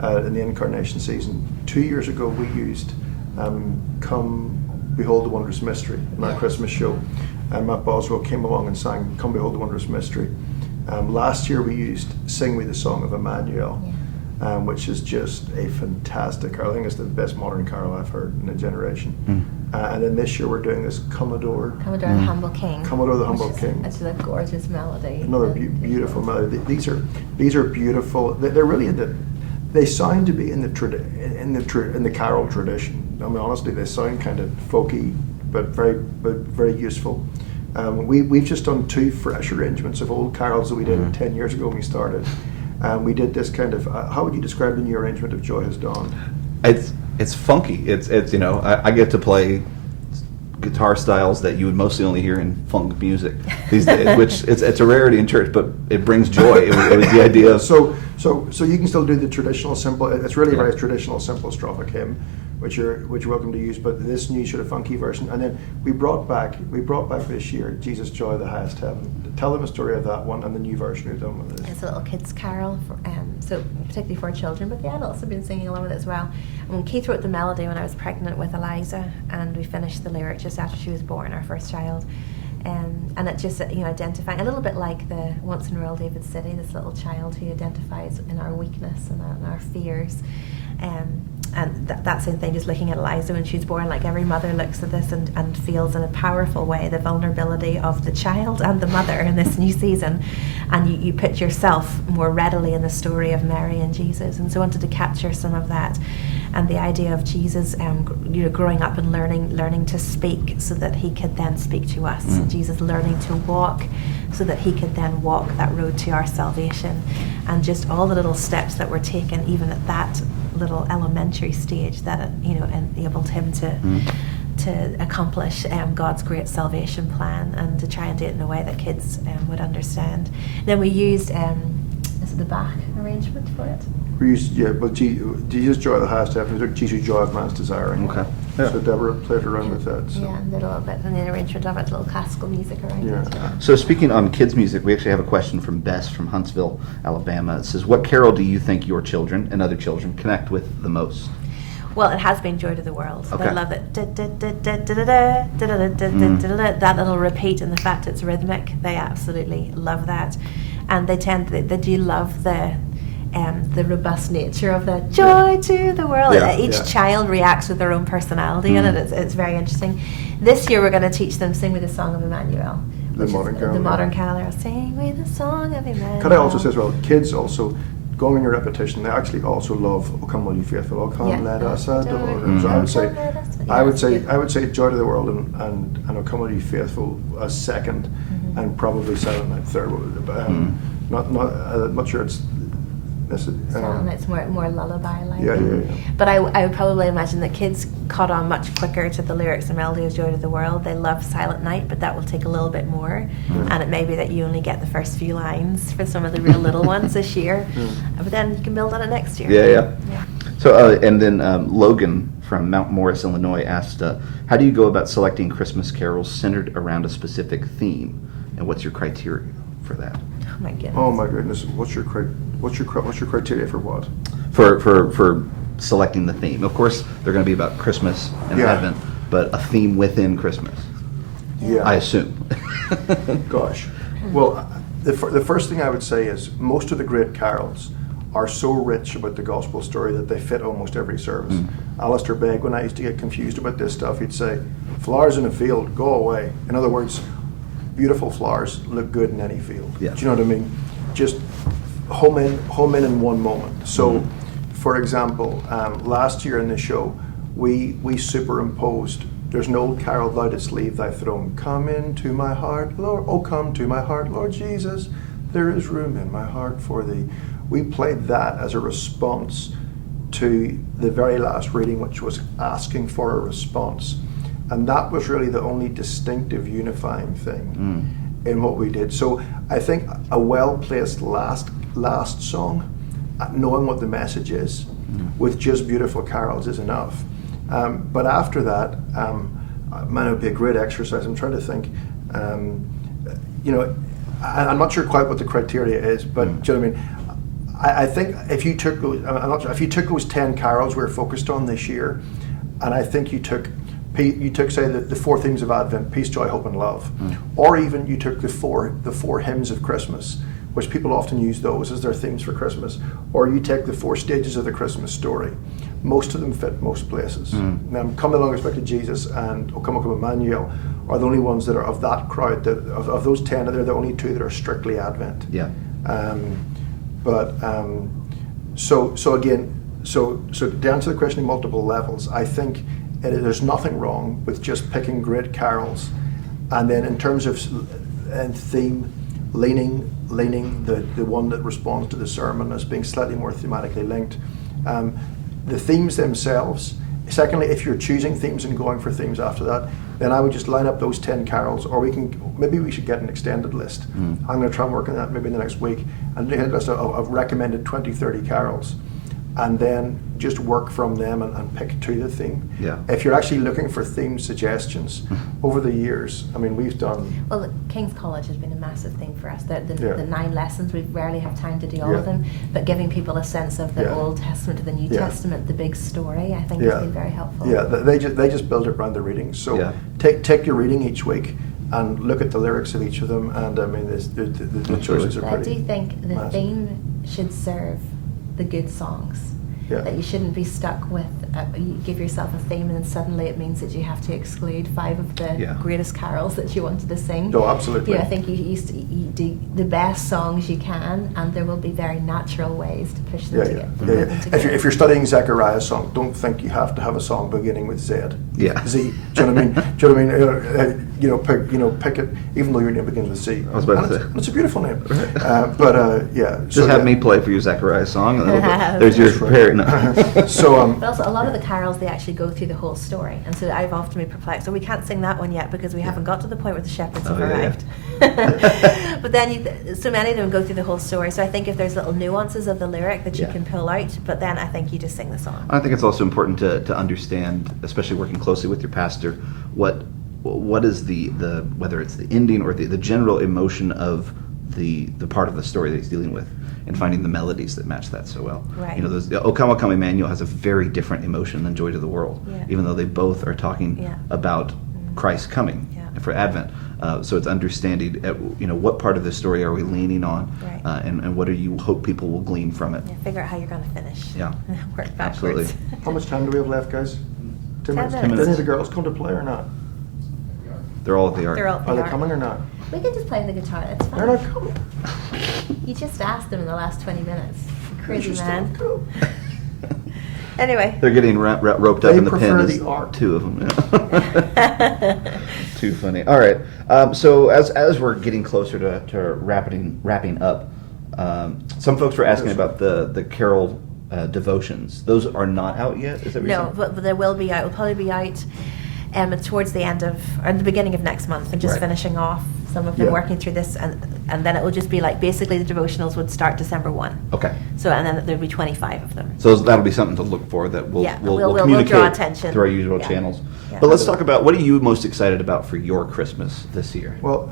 in the Incarnation season. 2 years ago we used Come Behold the Wondrous Mystery in our Christmas show. And Matt Boswell came along and sang Come Behold the Wondrous Mystery. Last year we used Sing Me the Song of Emmanuel, which is just a fantastic carol. I think it's the best modern carol I've heard in a generation. And then this year we're doing this Come Adore the Humble King. Come Adore the Humble King. It's a gorgeous melody. Another beautiful melody. These are beautiful. They're really they sound to be in the carol tradition. I mean, honestly, they sound kind of folky, but very useful. We've just done 2 fresh arrangements of old carols that we did 10 years ago when we started. We did this kind of, how would you describe the new arrangement of Joy Has Dawned? It's funky. It's I get to play guitar styles that you would mostly only hear in funk music these days, which it's a rarity in church, but it brings joy. It was the idea of so you can still do the traditional simple. It's really a very traditional simple strophic hymn, which you're welcome to use. But this new sort of funky version, and then we brought back this year Jesus Joy the Highest Heaven. Tell them a story of that one and the new version we've done with it. It's a little kids' carol, so particularly for children, but the adults have been singing along with it as well. And Keith wrote the melody when I was pregnant with Eliza, and we finished the lyric just after she was born, our first child. And it just, identifying a little bit like the Once in Royal David City, this little child who identifies in our weakness and our fears. And that same thing, just looking at Eliza when she was born, like every mother looks at this and feels in a powerful way the vulnerability of the child and the mother in this new season. And you put yourself more readily in the story of Mary and Jesus. And so I wanted to capture some of that. And the idea of Jesus growing up and learning to speak so that he could then speak to us. And Jesus learning to walk so that he could then walk that road to our salvation. And just all the little steps that were taken even at that little elementary stage that enabled him to accomplish God's great salvation plan and to try and do it in a way that kids would understand. Then we used is it the Bach arrangement for it? We used Jesus Joy the Highest Heaven. We took Jesus Joy of Man's Desiring. Okay. So Deborah played around with that. So. Yeah, and did a little bit, and the arrangement of it, a little classical music around it. Yeah. So speaking on kids' music, we actually have a question from Bess from Huntsville, Alabama. It says, what carol do you think your children and other children connect with the most? Well, it has been Joy to the World. Okay. They love it. That little repeat and the fact it's rhythmic, they absolutely love that. And they do love the robust nature of the Joy to the World. Yeah. Each child reacts with their own personality in it. It's very interesting. This year we're going to teach them Sing Me the Song of Emmanuel. The modern carol. The modern carol. Sing me the song of Emmanuel. Can I also say as well, kids also, going in your repetition, they actually also love O Come All You Faithful, O Come Let Us Adore Him. So I would say Joy to the World and O Come All You Faithful as second, and probably Silent Night third. I'm not sure it's. It's more lullaby-like. Yeah. But I would probably imagine that kids caught on much quicker to the lyrics and melody of Joy to the World. They love Silent Night, but that will take a little bit more. And it may be that you only get the first few lines for some of the real little ones this year. But then you can build on it next year. Yeah. So, and then Logan from Mount Morris, Illinois asked, how do you go about selecting Christmas carols centered around a specific theme? And what's your criteria for that? Oh my goodness! What's your criteria for what? For selecting the theme. Of course, they're going to be about Christmas and Advent, but a theme within Christmas. Yeah, I assume. Gosh, well, the first thing I would say is most of the great carols are so rich about the gospel story that they fit almost every service. Alistair Begg, when I used to get confused about this stuff, he'd say, "Flowers in a field, go away." In other words, beautiful flowers look good in any field. Yeah. Do you know what I mean? Just home in one moment. So, for example, last year in the show, we superimposed, there's an old carol, Thou didst leave thy throne. Come into my heart, Lord, oh come to my heart, Lord Jesus, there is room in my heart for thee. We played that as a response to the very last reading, which was asking for a response. And that was really the only distinctive unifying thing in what we did. So I think a well-placed last song, knowing what the message is, with just beautiful carols is enough. But after that, man, it would be a great exercise. I'm trying to think. I'm not sure quite what the criteria is, but do you know what I mean? I think if you took those, I'm not sure, if you took those 10 carols we're focused on this year, and I think you took say the 4 themes of Advent: peace, joy, hope, and love, or even you took the four hymns of Christmas, which people often use those as their themes for Christmas, or you take the 4 stages of the Christmas story. Most of them fit most places. Now, Come Along Expected Jesus and O Come, O Come Emmanuel are the only ones that are of that crowd. That of those 10, they're the only 2 that are strictly Advent. Yeah. So to answer the question in multiple levels, I think there's nothing wrong with just picking great carols, and then in terms of theme, leaning the one that responds to the sermon as being slightly more thematically linked. The themes themselves. Secondly, if you're choosing themes and going for themes after that, then I would just line up those 10 carols, or maybe we should get an extended list. I'm going to try and work on that maybe in the next week, and do a list of recommended 20, 30 carols, and then just work from them and pick to the theme. Yeah. If you're actually looking for theme suggestions, over the years, I mean, we've done... Well, King's College has been a massive thing for us. The Yeah. 9 lessons, we rarely have time to do all Yeah. of them, but giving people a sense of the Yeah. Old Testament to the New Yeah. Testament, the big story, I think Yeah. has been very helpful. Yeah, they just build it around the readings. So Yeah. take your reading each week and look at the lyrics of each of them, and I mean, the choices are But I pretty do think the massive. theme should serve the good songs. Yeah. That you shouldn't be stuck with, you give yourself a theme and then suddenly it means that you have to exclude 5 of the Yeah. greatest carols that you wanted to sing. No, absolutely. I think you do the best songs you can, and there will be very natural ways to push them Yeah. together. If you're studying Zechariah's song, don't think you have to have a song beginning with Z. Yeah. Z. Do you know what I mean? Do you know what I mean? Pick it, even though your name begins with Z. I was about to say. It's a beautiful name. Just So, have yeah. me play for you Zechariah's song, and then there's your That's right. parent. So But also, a lot of the carols, they actually go through the whole story, and so I've often been perplexed. So we can't sing that one yet because we haven't got to the point where the shepherds have Oh, yeah, arrived. But then, so many of them go through the whole story. So I think if there's little nuances of the lyric that you Yeah. can pull out, but then I think you just sing the song. I think it's also important to understand, especially working closely with your pastor, what is the whether it's the ending or the general emotion of the part of the story that he's dealing with, and finding the melodies that match that so well. Right. You know, O Come, O Come Emmanuel has a very different emotion than Joy to the World, Yeah. even though they both are talking Yeah. about Christ coming for Advent. So it's understanding, what part of the story are we leaning on, Right. and what do you hope people will glean from it. Yeah, figure out how you're going to finish. Yeah. Work backwards. Absolutely. how much time do we have left, guys? 2 minutes. 10 Did minutes. any of the girls come to play or not? They're all at the art. They're all Are they coming or not? We can just play the guitar. That's fine. They're not coming. You just asked them in the last 20 minutes. Crazy Interesting. man. Cool. Anyway. They're getting roped up They in the pen. prefer As the art. 2 of them. Yeah. Too funny. All right. So as we're getting closer to wrapping up, some folks were asking about the carol devotions. Those are not out yet. Is that what you're No, saying? but they will be out. Will probably be out towards the end of, or the beginning of next month. I'm just Right. finishing off some of them, Yeah. working through this, and then it will just be like, basically the devotionals would start December 1. Okay. So, and then there'll be 25 of them. So that'll be something to look for that we'll Yeah, we'll we'll communicate draw attention. through our usual Yeah. channels. Yeah. But let's talk about, what are you most excited about for your Christmas this year? Well,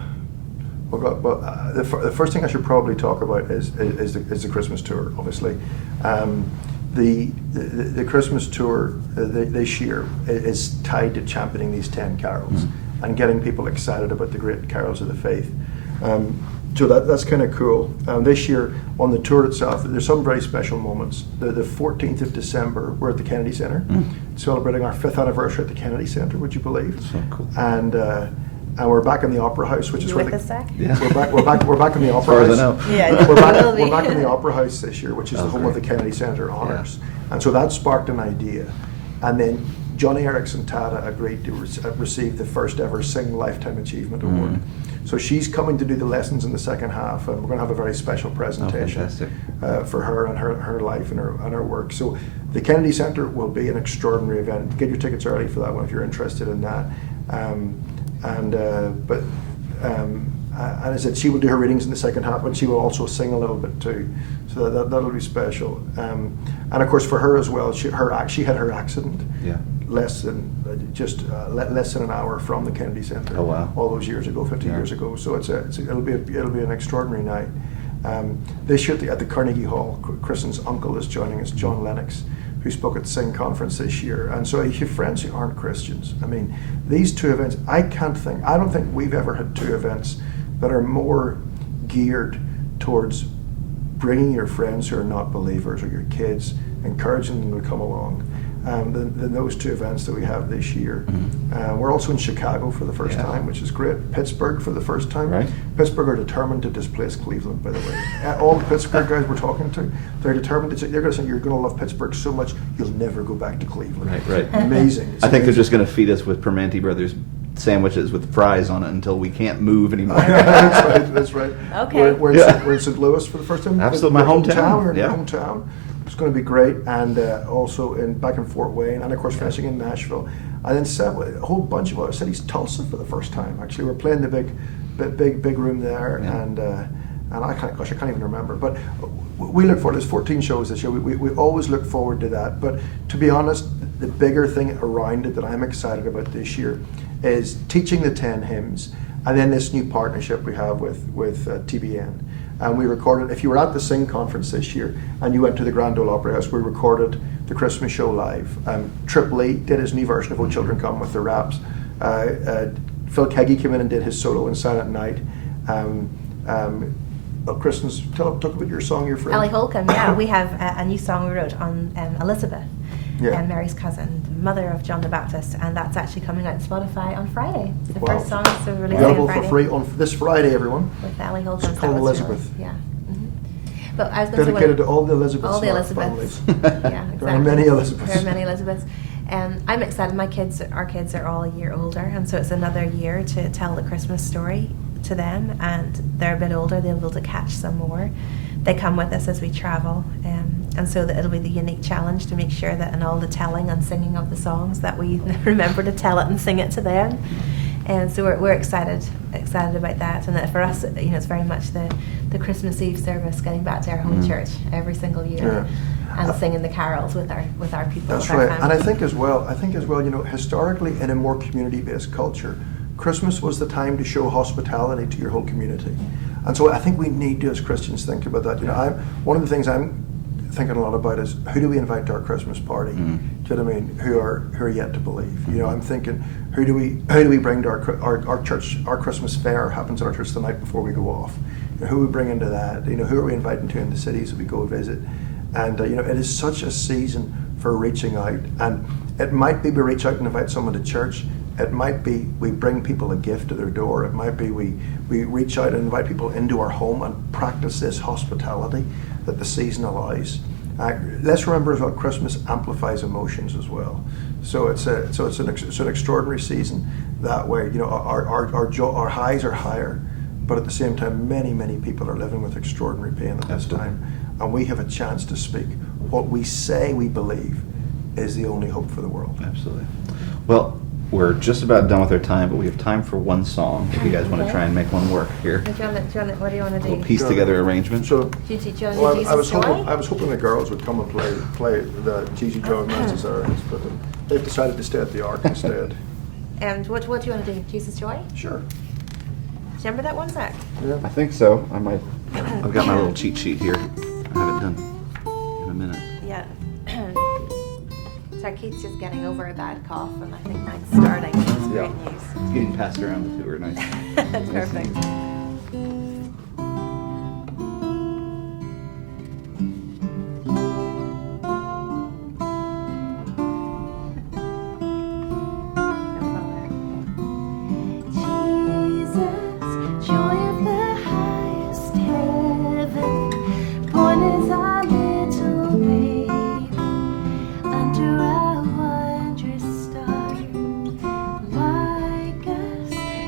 the first thing I should probably talk about is the Christmas tour. Obviously, the Christmas tour this year is tied to championing these 10 carols and getting people excited about the great carols of the faith. So that's kind of cool. This year on the tour itself, there's some very special moments. The 14th of December, we're at the Kennedy Center, celebrating our 5th anniversary at the Kennedy Center. Would you believe? So cool. And we're back in the Opera House, which is You where with us, Zach? Yeah. We're back in the Opera far as I House. know. Yeah, we're will be. back in the Opera House this year, which is the Oh, home great. of the Kennedy Center Honors. And so that sparked an idea. And then Johnny Erickson Tada agreed to receive the first ever Sing Lifetime Achievement Award. So she's coming to do the lessons in the second half, and we're going to have a very special presentation fantastic. for her and her life and her work. So the Kennedy Center will be an extraordinary event. Get your tickets early for that one if you're interested in that. And I said she will do her readings in the second half, and she will also sing a little bit too. So that'll be special. And of course for her as well, she had her accident. Yeah. less than an hour from the Kennedy Center. Oh, wow. All those years ago, 50 years ago. So it'll be an extraordinary night. This year at the Carnegie Hall, Kristyn's uncle is joining us, John Lennox, who spoke at the Sing Conference this year. And so you have friends who aren't Christians. I mean, these two events, I don't think we've ever had two events that are more geared towards bringing your friends who are not believers or your kids, encouraging them to come along, than those two events that we have this year. Mm-hmm. We're also in Chicago for the first time, which is great. Pittsburgh for the first time. Right. Pittsburgh are determined to displace Cleveland, by the way. All the Pittsburgh guys we're talking to, they're determined to. They're going to say, you're going to love Pittsburgh so much, you'll never go back to Cleveland. Right. Amazing. I think they're just going to feed us with Permanente Brothers sandwiches with fries on it until we can't move anymore. That's right. Okay. We're in St. Louis for the first time. Absolutely, my hometown. We're in your hometown. It's going to be great, and also back in Fort Wayne, and of course finishing in Nashville, and then a whole bunch of other cities. Tulsa for the first time. Actually, we're playing the big room there, and I can't even remember. But we look forward. There's 14 shows this year. We always look forward to that. But to be honest, the bigger thing around it that I'm excited about this year is teaching the 10 hymns, and then this new partnership we have with TBN. And we recorded, if you were at the Sing Conference this year and you went to the Grand Ole Opry House, we recorded the Christmas show live. Trip Lee did his new version of O Children Come with the raps. Phil Keggy came in and did his solo in Silent Night. Kristyn, talk about your song, your friend. Ellie Holcomb, yeah. We have a new song we wrote on Elizabeth, Mary's cousin, the mother of John the Baptist, and that's actually coming out on Spotify on Friday. The first song is releasing available on Friday. For free on this Friday, everyone. With Ellie Holcomb. It's called Elizabeth. Yeah. Mm-hmm. But I was going to say, dedicated to all the Elizabeths. All the Elizabeths. Yeah, exactly. There are many Elizabeths. There are many Elizabeths. I'm excited. Our kids are all a year older, and so it's another year to tell the Christmas story to them, and they're a bit older, they'll be able to catch some more. They come with us as we travel, and so that it'll be the unique challenge to make sure that in all the telling and singing of the songs that we remember to tell it and sing it to them. And so we're excited about that, and that for us, it's very much the Christmas Eve service, getting back to our home church every single year. And singing the carols with our people. That's right. And I think as well, historically in a more community-based culture, Christmas was the time to show hospitality to your whole community. And so I think we need to, as Christians, think about that. One of the things I'm thinking a lot about is, who do we invite to our Christmas party? Do you know what I mean? Who are yet to believe? I'm thinking, who do we bring to our church? Our Christmas fair happens at our church the night before we go off. Who we bring into that? Who are we inviting to in the cities that we go visit? And it is such a season for reaching out. And it might be we reach out and invite someone to church. It might be we bring people a gift to their door. It might be we reach out and invite people into our home and practice this hospitality that the season allows. Let's remember as well, Christmas amplifies emotions as well. So it's an extraordinary season that way. Our highs are higher, but at the same time, many people are living with extraordinary pain at this time, and we have a chance to speak what we say we believe is the only hope for the world. Absolutely. Well, we're just about done with our time, but we have time for one song. If you guys want to try and make one work here. What do you want to do? We'll piece together arrangement. So, I was Joy? hoping the girls would come and play the Jesus Joy and Man's but they've decided to stay at the Ark instead. And what do you want to do? Jesus Joy? Sure. Remember that one, Zach? Yeah. I think so. I've got my little cheat sheet here. I haven't done in a minute. Yeah. So Keith's just getting over a bad cough, and I think mine's starting. It's great news. It's getting passed around the tour. Nice. That's perfect.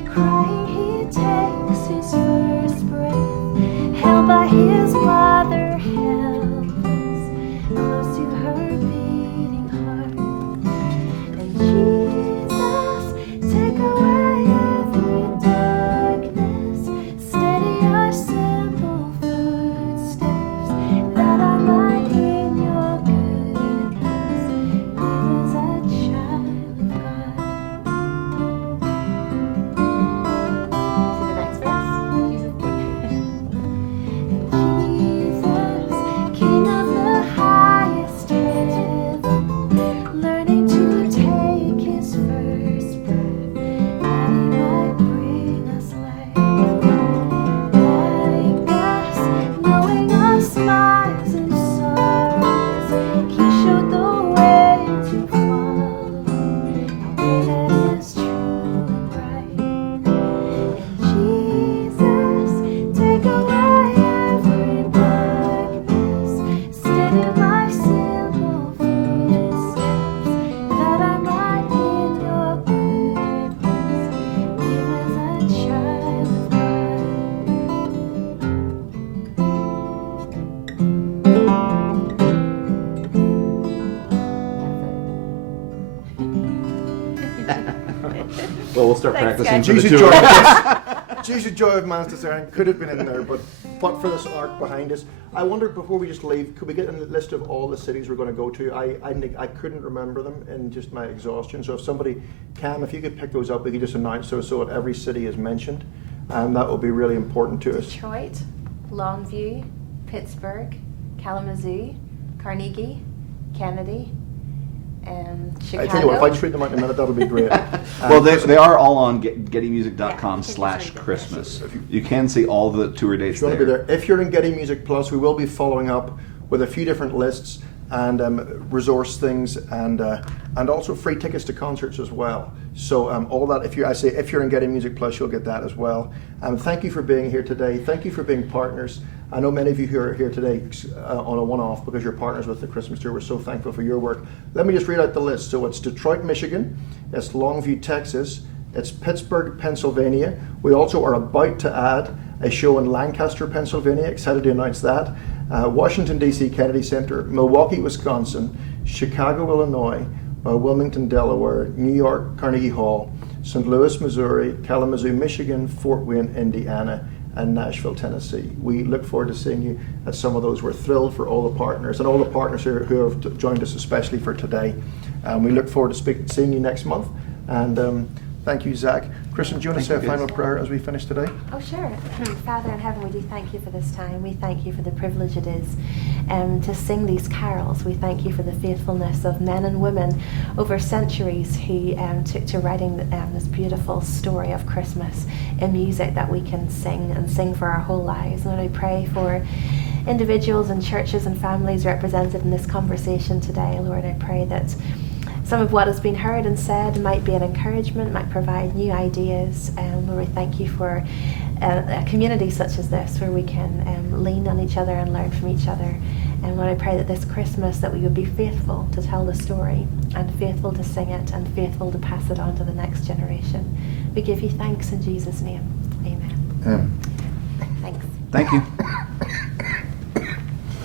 Crying, he takes his Well, we'll start Thanks, practicing guys. for the Jesus, tour. joy, Jesus, joy of man's discerning could have been in there, but for this arc behind us, I wonder before we just leave, could we get a list of all the cities we're going to go to? I couldn't remember them in just my exhaustion. So if somebody, Cam, if you could pick those up, we could just announce so that every city is mentioned, and that would be really important to us. Detroit, Longview, Pittsburgh, Kalamazoo, Carnegie, Kennedy, Chicago. I tell you what, if I just read them out in a minute, that'll be great. Well, they are all on gettymusic.com Yeah, /Christmas. You can see all the tour dates If you want there. to be there. If you're in Getty Music Plus, we will be following up with a few different lists and resource things, and also free tickets to concerts as well. So all that, if you're in Getty Music Plus, you'll get that as well. Thank you for being here today. Thank you for being partners. I know many of you who are here today on a one-off because you're partners with the Christmas tour. We're so thankful for your work. Let me just read out the list. So it's Detroit, Michigan. It's Longview, Texas. It's Pittsburgh, Pennsylvania. We also are about to add a show in Lancaster, Pennsylvania. Excited to announce that. Washington, D.C. Kennedy Center. Milwaukee, Wisconsin. Chicago, Illinois. Wilmington, Delaware. New York, Carnegie Hall. St. Louis, Missouri. Kalamazoo, Michigan. Fort Wayne, Indiana. And Nashville, Tennessee. We look forward to seeing you at some of those. We're thrilled for all the partners and all the partners who have joined us, especially for today. We look forward to seeing you next month. And thank you, Zach. Kristyn, do you want to say a final prayer as we finish today? Oh, sure. Father in heaven, we do thank you for this time. We thank you for the privilege it is to sing these carols. We thank you for the faithfulness of men and women over centuries who took to writing this beautiful story of Christmas in music that we can sing and sing for our whole lives. Lord, I pray for individuals and churches and families represented in this conversation today. Lord, I pray that some of what has been heard and said might be an encouragement, might provide new ideas. Lord, we thank you for a community such as this where we can lean on each other and learn from each other. And Lord, I pray that this Christmas that we would be faithful to tell the story and faithful to sing it and faithful to pass it on to the next generation. We give you thanks in Jesus' name. Amen. Amen. Thanks. Thank you.